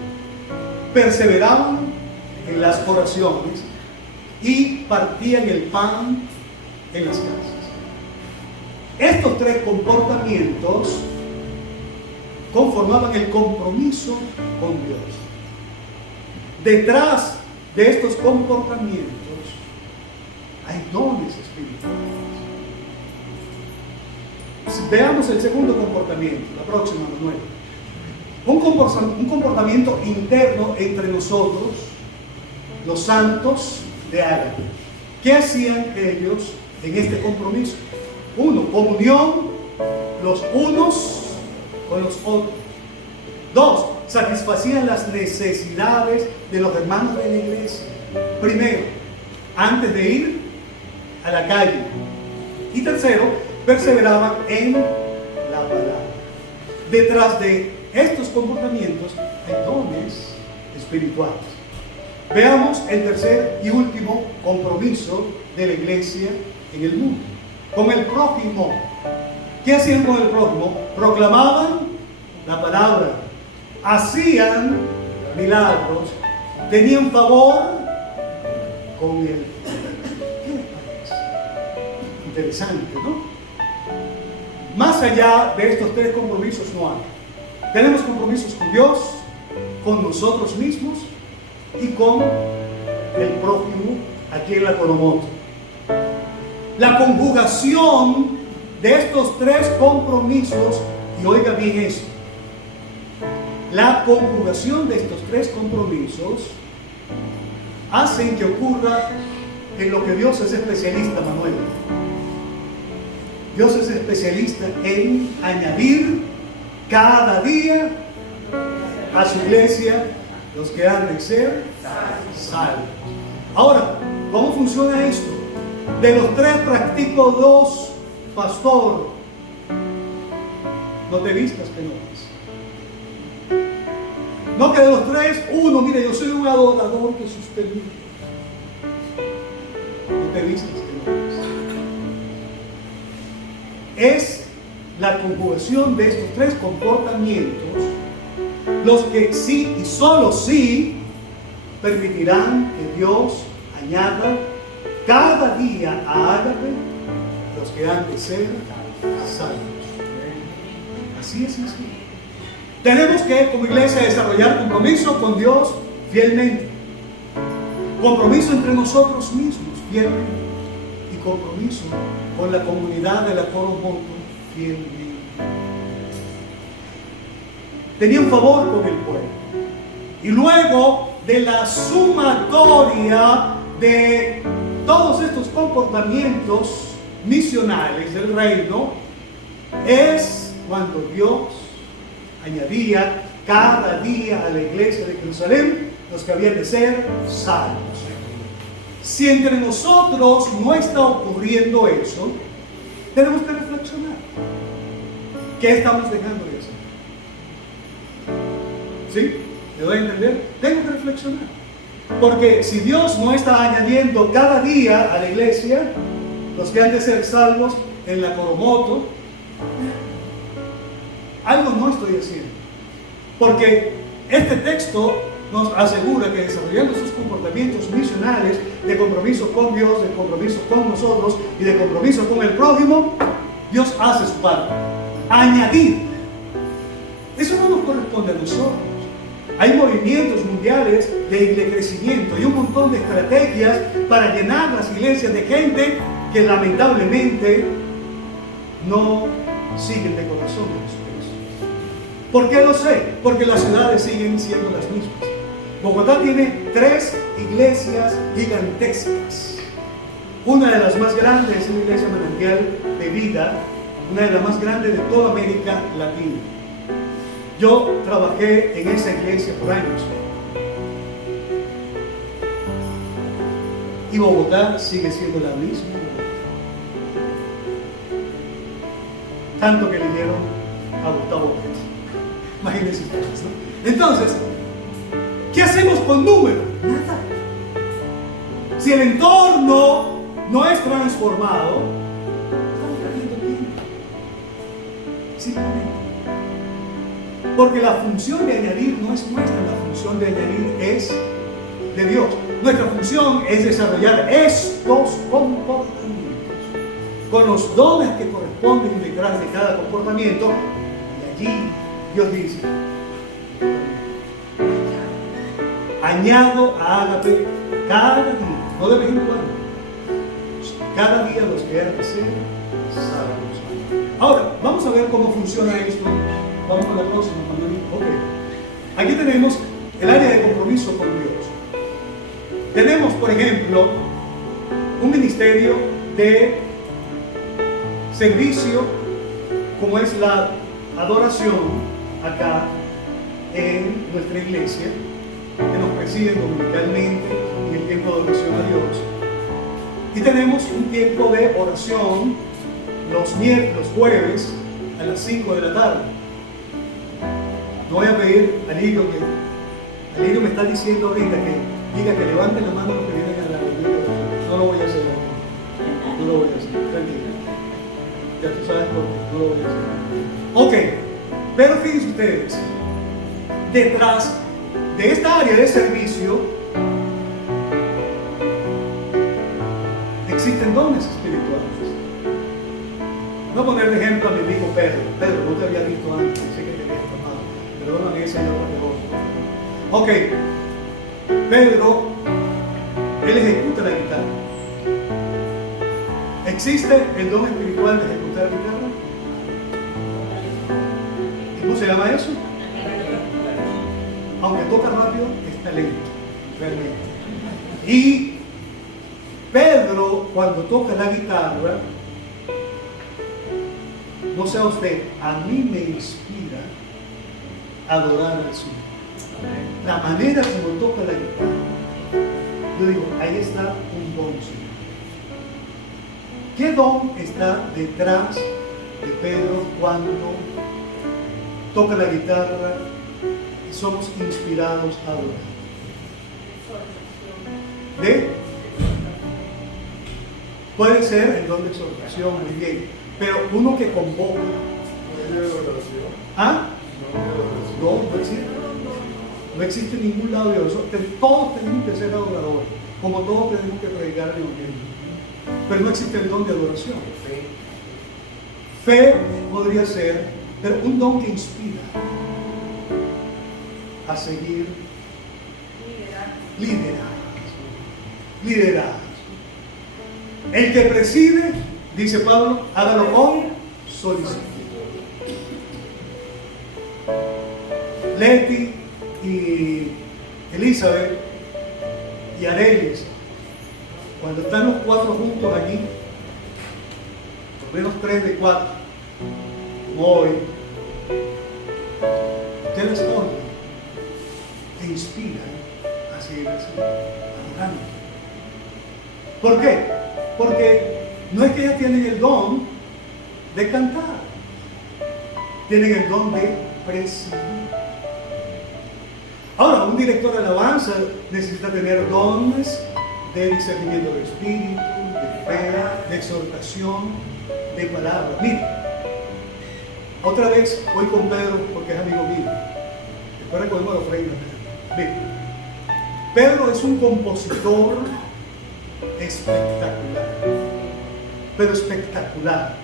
perseveraban en las oraciones y partían el pan en las casas. Estos 3 comportamientos conformaban el compromiso con Dios. Detrás de estos comportamientos hay dones espirituales. Veamos el segundo comportamiento, la próxima, Manuel. Un comportamiento interno entre nosotros, los santos de Ágata. ¿Qué hacían ellos en este compromiso? 1, comunión los unos con los otros. 2, satisfacían las necesidades de los hermanos de la iglesia. Primero, antes de ir a la calle. Y tercero, perseveraban en la palabra. Detrás de estos comportamientos hay dones espirituales. Veamos el tercer y último compromiso de la iglesia en el mundo. Con el prójimo. ¿Qué hacían con el prójimo? Proclamaban la palabra, hacían milagros, tenían favor con él. ¿Qué les parece? Interesante, ¿no? Más allá de estos 3 compromisos no hay. Tenemos compromisos con Dios, con nosotros mismos y con el prójimo aquí en la Coromoto. La conjugación de estos 3 compromisos, y oiga bien esto, la conjugación de estos 3 compromisos hacen que ocurra en lo que Dios es especialista, Manuel. Dios es especialista en añadir cada día a su iglesia los que han de ser salvos. Ahora, ¿cómo funciona esto? De los 3 practico 2, pastor. No te vistas que no es. No que de los 3, 1, mire, yo soy un adorador que sostengo. No te vistas que no es. Es la conjugación de estos 3 comportamientos los que sí y solo sí permitirán que Dios añada cada día a Ágape los que han de ser salvos. Así es así. Tenemos que, como iglesia, desarrollar compromiso con Dios fielmente, compromiso entre nosotros mismos fielmente y compromiso con la comunidad de la Coromoto fielmente. Tenía un favor con el pueblo. Y luego de la sumatoria de todos estos comportamientos misionales del reino, es cuando Dios añadía cada día a la iglesia de Jerusalén los que habían de ser salvos. Si entre nosotros no está ocurriendo eso, tenemos que reflexionar. ¿Qué estamos dejando de hacer? ¿Sí? ¿Me doy a entender? Tengo que reflexionar. Porque si Dios no está añadiendo cada día a la iglesia los que han de ser salvos, en la Coromoto, algo no estoy haciendo. Porque este texto nos asegura que desarrollando sus comportamientos misionales de compromiso con Dios, de compromiso con nosotros y de compromiso con el prójimo, Dios hace su parte. Añadir. Eso no nos corresponde a nosotros. Hay movimientos mundiales de crecimiento y un montón de estrategias para llenar las iglesias de gente que lamentablemente no siguen de corazón a Jesucristo. ¿Por qué lo sé? Porque las ciudades siguen siendo las mismas. Bogotá tiene 3 iglesias gigantescas. Una de las más grandes es una iglesia manantial de vida, una de las más grandes de toda América Latina. Yo trabajé en esa iglesia por años. Y Bogotá sigue siendo la misma. Tanto que le dieron a Gustavo Petro. Imagínense ustedes, ¿no? Entonces, ¿qué hacemos con número? Nada. Si el entorno no es transformado, estamos perdiendo tiempo. Simplemente. Porque la función de añadir no es nuestra, la función de añadir es de Dios. Nuestra función es desarrollar estos comportamientos con los dones que corresponden detrás de cada comportamiento. Y allí Dios dice: añado a Ágape cada día, no de vez en cuando, cada día los que han de ser salvos. Ahora, vamos a ver cómo funciona esto. Vamos a la próxima. Ok. Aquí tenemos el área de compromiso con Dios. Tenemos, por ejemplo, un ministerio de servicio, como es la adoración acá en nuestra iglesia, que nos presiden dominicalmente en el tiempo de oración a Dios. Y tenemos un tiempo de oración los jueves a las 5 de la tarde. No voy a pedir a Lirio que Lirio me está diciendo ahorita que diga que levanten la mano los que vienen a la reunión. No lo voy a hacer aquí. No lo voy a hacer. Tranquilo. Ya tú sabes por qué. No lo voy a hacer. Ok. Pero fíjense ustedes, detrás de esta área de servicio existen dones espirituales. Voy a poner de ejemplo a mi amigo Pedro. Pedro, no te había visto antes, sé que te había escapado. Perdóname, ese es el otro. Ok. Pedro, él ejecuta la guitarra. ¿Existe el don espiritual de ejecutar guitarra? ¿Cómo se llama eso? Aunque toca rápido, es talento, realmente. Y Pedro, cuando toca la guitarra, no sé a usted, a mí me inspira a adorar al Señor. La manera como toca la guitarra, yo digo, ahí está un don, Señor. ¿Qué don está detrás de Pedro cuando toca la guitarra y somos inspirados a adorar? Puede ser el don de exhortación, muy bien, pero uno que convoca. ¿Ah? No existe. No existe en ningún lado de eso. Todos tenemos que ser adoradores, como todos tenemos que predicar el evangelio. Pero no existe el don de adoración. Fe podría ser, pero un don que inspira a seguir liderados. El que preside, dice Pablo, hágalo con solicitud. Leti y Elizabeth y Arelis, cuando están los 4 juntos allí, por lo menos 3 de 4, como hoy, usted les honra e inspira a seguir así, adorando. ¿Por qué? Porque no es que ellas tienen el don de cantar, tienen el don de presidir. Ahora, un director de alabanza necesita tener dones de discernimiento del espíritu, de fe, de exhortación. de palabra. Mire, otra vez voy con Pedro porque es amigo mío. Después recogemos la ofrenda. Mire, Pedro es un compositor espectacular, pero espectacular.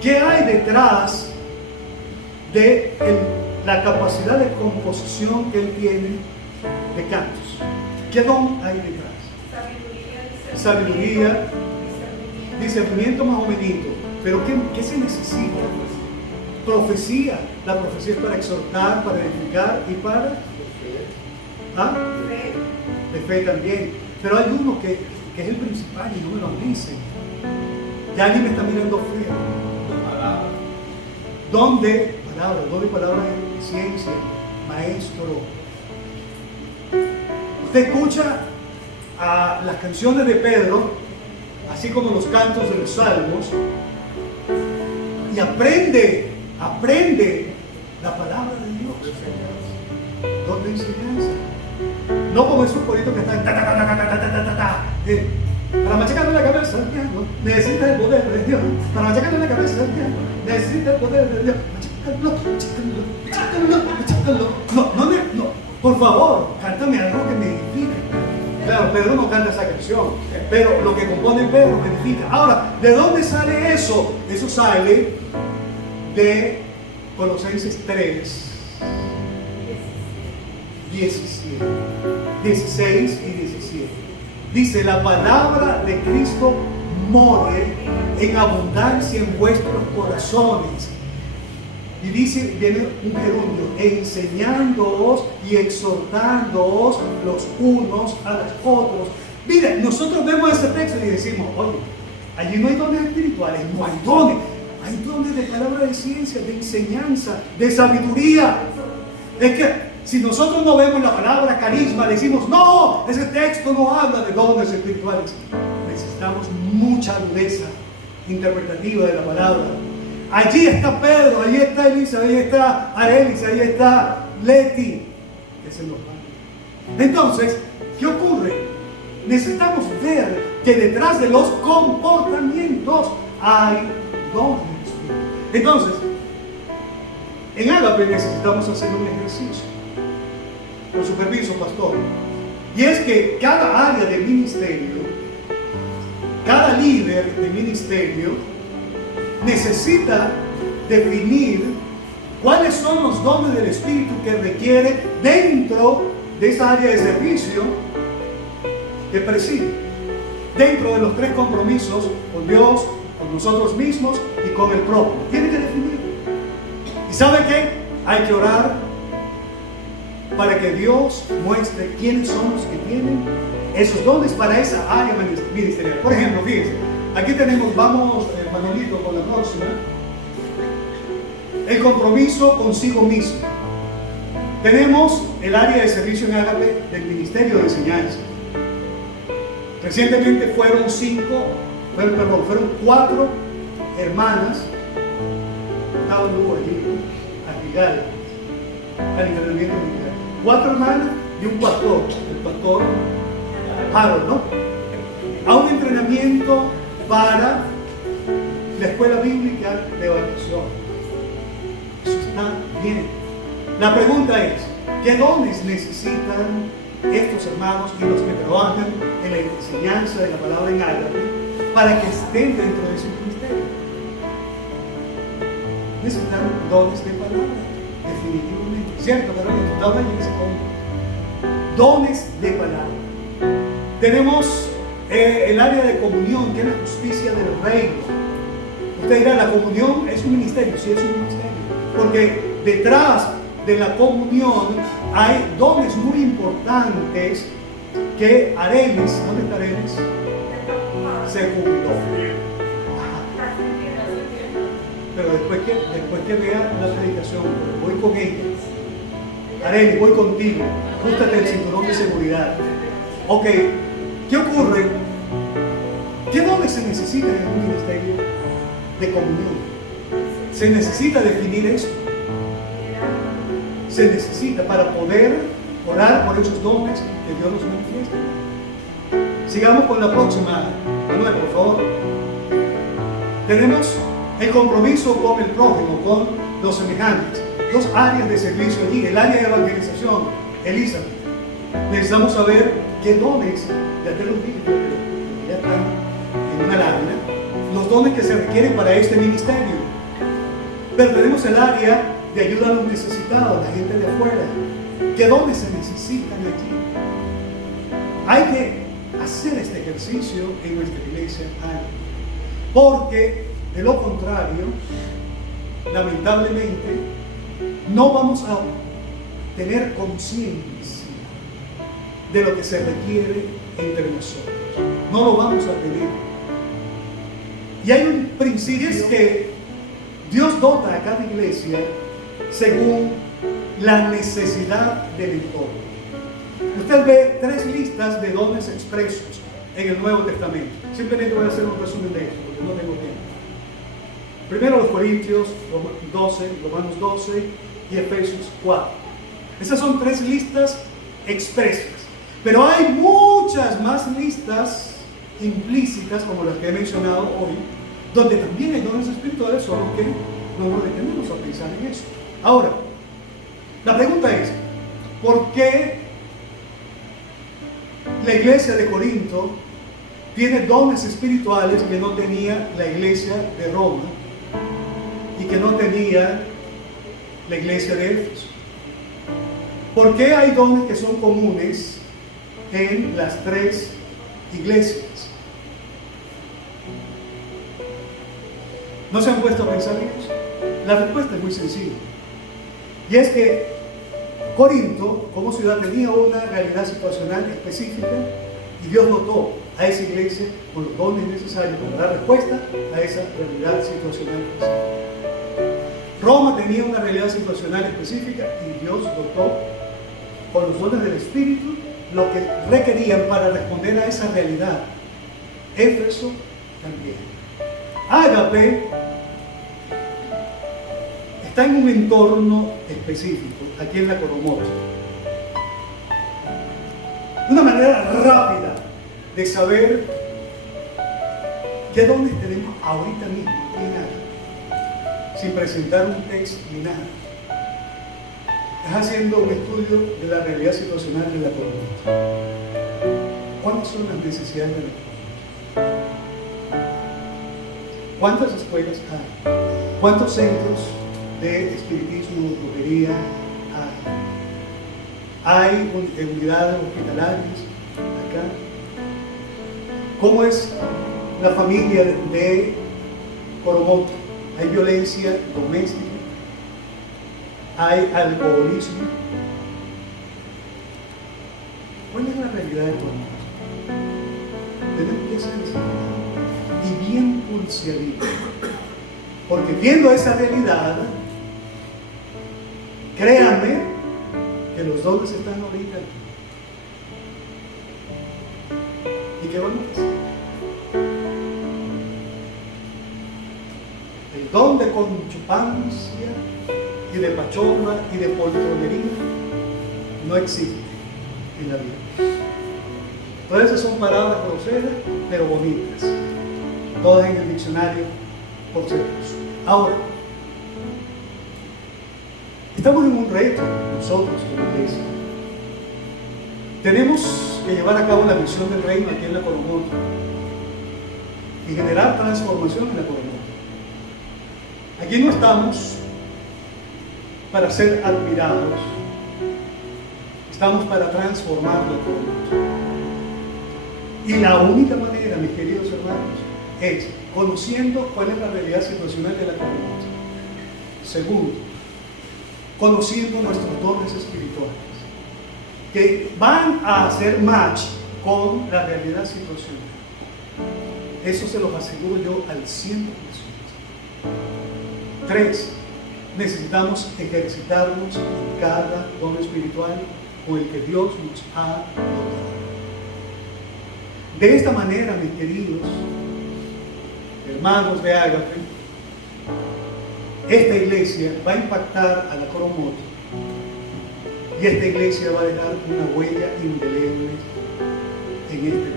¿Qué hay detrás de la capacidad de composición que él tiene de cantos? ¿Qué don hay detrás? Sabiduría, discernimiento más o menos. Pero ¿qué se necesita? Profecía. La profecía es para exhortar, para edificar y para de fe también. Pero hay uno que es el principal y no me lo dicen. Ya alguien me está mirando feo. Don de palabra de ciencia, maestro. Usted escucha a las canciones de Pedro, así como los cantos de los salmos, y aprende la palabra de Dios. Don de enseñanza. No como esos coritos que están para machacarle la cabeza al diablo, necesita el poder de Dios. Para machacarle la cabeza al diablo, necesita el poder de Dios. Machácalo. No. Por favor, cántame algo que me edifique. Claro, Pedro no canta esa canción, pero lo que compone Pedro me edifica. Ahora, ¿de dónde sale eso? Eso sale de Colosenses 3, 16 y 17. Dice: la palabra de Cristo more en abundancia en vuestros corazones. Y dice, viene un gerundio, enseñándoos y exhortándoos los unos a los otros. Mira, nosotros vemos ese texto y decimos, oye, allí no hay dones espirituales, no hay dones. Hay dones de palabra de ciencia, de enseñanza, de sabiduría. Es que si nosotros no vemos la palabra carisma, decimos, no, ese texto no habla de dones espirituales. Necesitamos mucha dureza interpretativa de la palabra. Allí está Pedro, allí está Elisa, allí está Arelis, allí está Leti, que se nos va. Entonces, ¿qué ocurre? Necesitamos ver que detrás de los comportamientos hay dones. Entonces, en Ágape necesitamos hacer un ejercicio, por su permiso, pastor. Y es que cada área de ministerio, cada líder de ministerio, necesita definir cuáles son los dones del Espíritu que requiere dentro de esa área de servicio que preside, dentro de los 3 compromisos con Dios, con nosotros mismos y con el prójimo. Tiene que definir. ¿Y sabe qué? Hay que orar para que Dios muestre quiénes son los que tienen esos dones para esa área ministerial. Por ejemplo, fíjense, aquí tenemos, vamos, Manolito, con la próxima, el compromiso consigo mismo. Tenemos el área de servicio en Ágape del Ministerio de Enseñanza. Recientemente fueron 4 hermanas, estaban allí, al entrenamiento militar. 4 hermanas y un pastor, el pastor Harold, ¿no? A un entrenamiento para la escuela bíblica de evaluación. Eso está bien. La pregunta es, ¿qué dones necesitan estos hermanos y los que trabajan en la enseñanza de la palabra en Ágape para que estén dentro de ese ministerio? Necesitan dones de palabra, definitivamente. ¿Cierto, Carolina? ¿Tú hablas en ese punto? Dones de palabra. Tenemos el área de comunión, que es la justicia del reino. Usted dirá, la comunión es un ministerio. Sí, es un ministerio. Porque detrás de la comunión hay dones muy importantes que Arelis, ¿dónde está Arelis? Se jubiló. Pero después que vea la predicación, voy con ella. Arelis, voy contigo. Jústate el cinturón de seguridad. Ok, ¿qué ocurre? ¿Qué dones se necesitan en un ministerio de comunión? Se necesita definir esto. Se necesita para poder orar por esos dones que Dios nos manifiesta. Sigamos con la próxima. Manuel, por favor. Tenemos el compromiso con el prójimo, con los semejantes. Dos áreas de servicio allí, el área de evangelización, Elizabeth. Necesitamos saber qué dones, ya te los dije, ya están en una lámina, los dones que se requieren para este ministerio. Pero tenemos el área de ayuda a los necesitados, la gente de afuera. ¿Qué dones se necesitan allí? Hay que hacer este ejercicio en nuestra iglesia, porque de lo contrario, lamentablemente, no vamos a tener conciencia de lo que se requiere entre nosotros. No lo vamos a tener. Y hay un principio que Dios dota a cada iglesia según la necesidad del entorno. Usted ve 3 listas de dones expresos en el Nuevo Testamento. Simplemente voy a hacer un resumen de esto porque no tengo tiempo. Primero los Corintios 12, Romanos 12 y Efesios 4. Esas son 3 listas expresas. Pero hay muchas más listas implícitas, como las que he mencionado hoy, donde también hay dones espirituales, solo que no nos detenemos a pensar en eso. Ahora, la pregunta es, ¿por qué la iglesia de Corinto tiene dones espirituales que no tenía la iglesia de Roma y que no tenía la iglesia de Éfeso? ¿Por qué hay dones que son comunes en las 3 iglesias? ¿No se han puesto a pensar en eso? La respuesta es muy sencilla. Y es que Corinto, como ciudad, tenía una realidad situacional específica y Dios dotó a esa iglesia con los dones necesarios para dar respuesta a esa realidad situacional específica. Roma tenía una realidad situacional específica y Dios dotó con los dones del Espíritu lo que requerían para responder a esa realidad. Éfeso también. Ágape está en un entorno específico, aquí en la Coromoto. Una manera rápida de saber qué dones tenemos ahorita mismo aquí en Ágape, sin presentar un texto ni nada, es haciendo un estudio de la realidad situacional de la Coromoto. ¿Cuáles son las necesidades de la Coromoto? ¿Cuántas escuelas hay? ¿Cuántos centros de espiritismo, brujería hay? ¿Hay unidades hospitalarias acá? ¿Cómo es la familia de Coromoto? ¿Hay violencia doméstica? ¿Hay alcoholismo? ¿Cuál es la realidad de Coromoto? Tenemos que ser y bien pulseaditos, porque viendo esa realidad, créanme que los dones están ahorita. ¿Y qué vamos a hacer? El don de conchupancia y de pachorra y de poltronería no existe en la vida. Todas esas son palabras groseras, pero bonitas. Todas en el diccionario, por cierto. Ahora, estamos en un reto nosotros como iglesia. Tenemos que llevar a cabo la misión del reino aquí en la Coromoto y generar transformación en la Coromoto. Aquí no estamos para ser admirados, estamos para transformar la Coromoto. Y la única manera, mis queridos hermanos, es conociendo cuál es la realidad situacional de la Coromoto. Segundo, conociendo nuestros dones espirituales, que van a hacer match con la realidad situacional. Eso se los aseguro yo al 100%. 3. Necesitamos ejercitarnos en cada don espiritual con el que Dios nos ha dotado. De esta manera, mis queridos hermanos de Ágape, esta iglesia va a impactar a la Coromoto y esta iglesia va a dejar una huella indeleble en este lugar.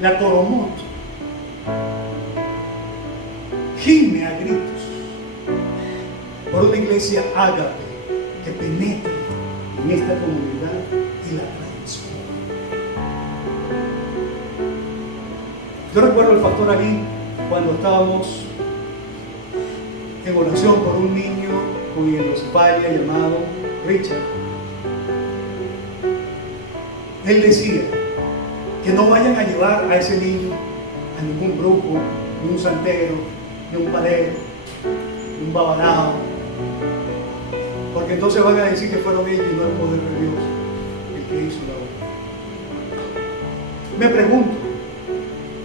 la Coromoto, gime a gritos por una iglesia ágape que penetre en esta comunidad y la transforme. Yo recuerdo al pastor Ali cuando estábamos en oración por un niño con hidrocefalia llamado Richard. Él decía que no vayan a llevar a ese niño a ningún brujo, ni un santero, ni un palero, ni un babalao, porque entonces van a decir que fueron ellos y no el poder de Dios el que hizo la obra. Me pregunto,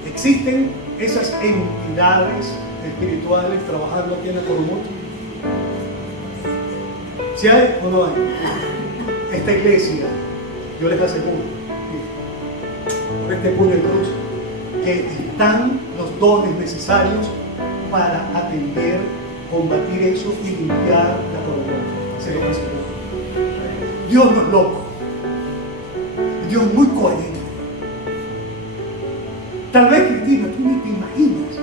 ¿existen esas entidades espirituales trabajando aquí en la Coromoto? Si hay o no hay. Esta iglesia, yo les aseguro, por este puño de cruz, que están los dones necesarios para atender, combatir eso y limpiar la Coromoto. Se lo aseguro. Dios no es loco. Dios es muy coherente. Tal vez, Cristina, tú ni te imaginas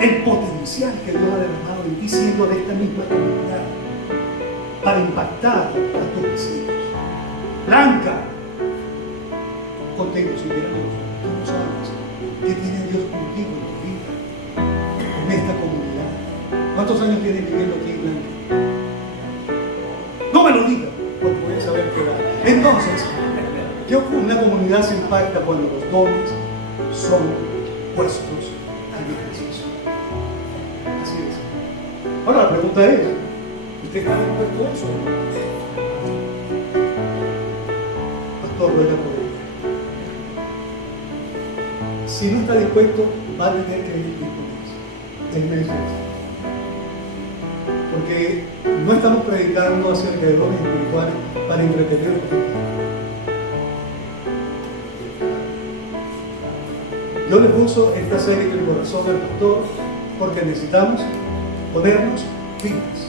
el potencial que Dios ha derramado en ti siendo de esta misma comunidad para impactar a tus vecinos. Blanca, contigo, si viéramos, tú no sabes qué tiene Dios contigo en tu vida, con esta comunidad. ¿Cuántos años tienes viviendo aquí, Blanca? No me lo digas, porque voy a saber qué edad. Entonces, ¿qué ocurre? Una comunidad se impacta cuando los dones son puestos al ejercicio. Así es. Ahora la pregunta es, ¿usted está dispuesto a eso? Pastor, ruega por él. Si no está dispuesto, va a tener que ir con él meses. Porque no estamos predicando acerca de dones espirituales para entretener a la gente. Yo le puso esta serie en el corazón del pastor porque necesitamos ponernos pilas.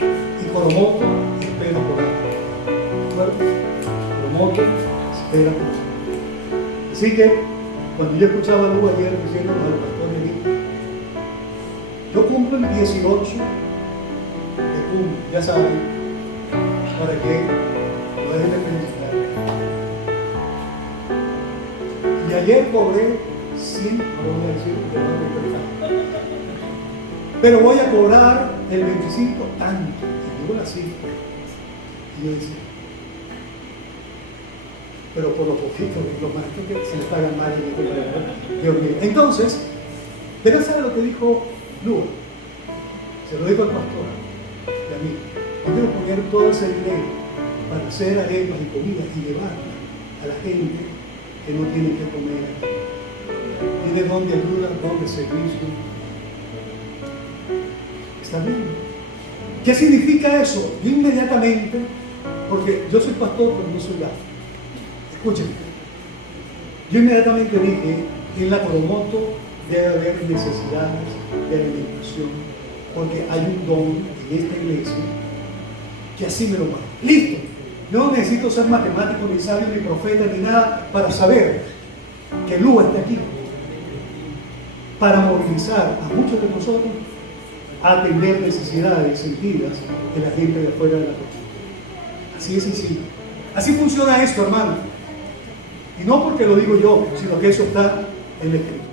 Y Coromoto espera por algo. ¿De acuerdo? Coromoto espera por algo. Así que, cuando yo escuchaba a Lu ayer diciéndonos al pastor Eli, yo cumplo el 18 de junio, ya saben, para que lo dejen de felicitar. Y ayer cobré 100, no voy a decir, pero voy a cobrar el 25 tanto. Y digo la cifra. Y yo decía, pero por lo poquito, los maestros que se les pagan mal en este país. Dios mío. Entonces, pero ¿sabe lo que dijo Lua? Se lo dijo al pastor y a mí. Quiero poner todo ese dinero para hacer arepas y comida y llevarla a la gente que no tiene que comer. Tiene donde ayuda, donde servicio. ¿Está bien? ¿Qué significa eso? Yo inmediatamente, porque yo soy pastor, pero no soy gafo. Escuchen, yo inmediatamente dije que en la Coromoto debe haber necesidades de alimentación, porque hay un don en esta iglesia que así me lo va. Listo, yo no necesito ser matemático, ni sabio, ni profeta, ni nada para saber que Lua está aquí, para movilizar a muchos de nosotros a atender necesidades sentidas de la gente de afuera de la comunidad. Así es sencillo. Así funciona esto, hermano. Y no porque lo digo yo, sino que eso está en la Escritura.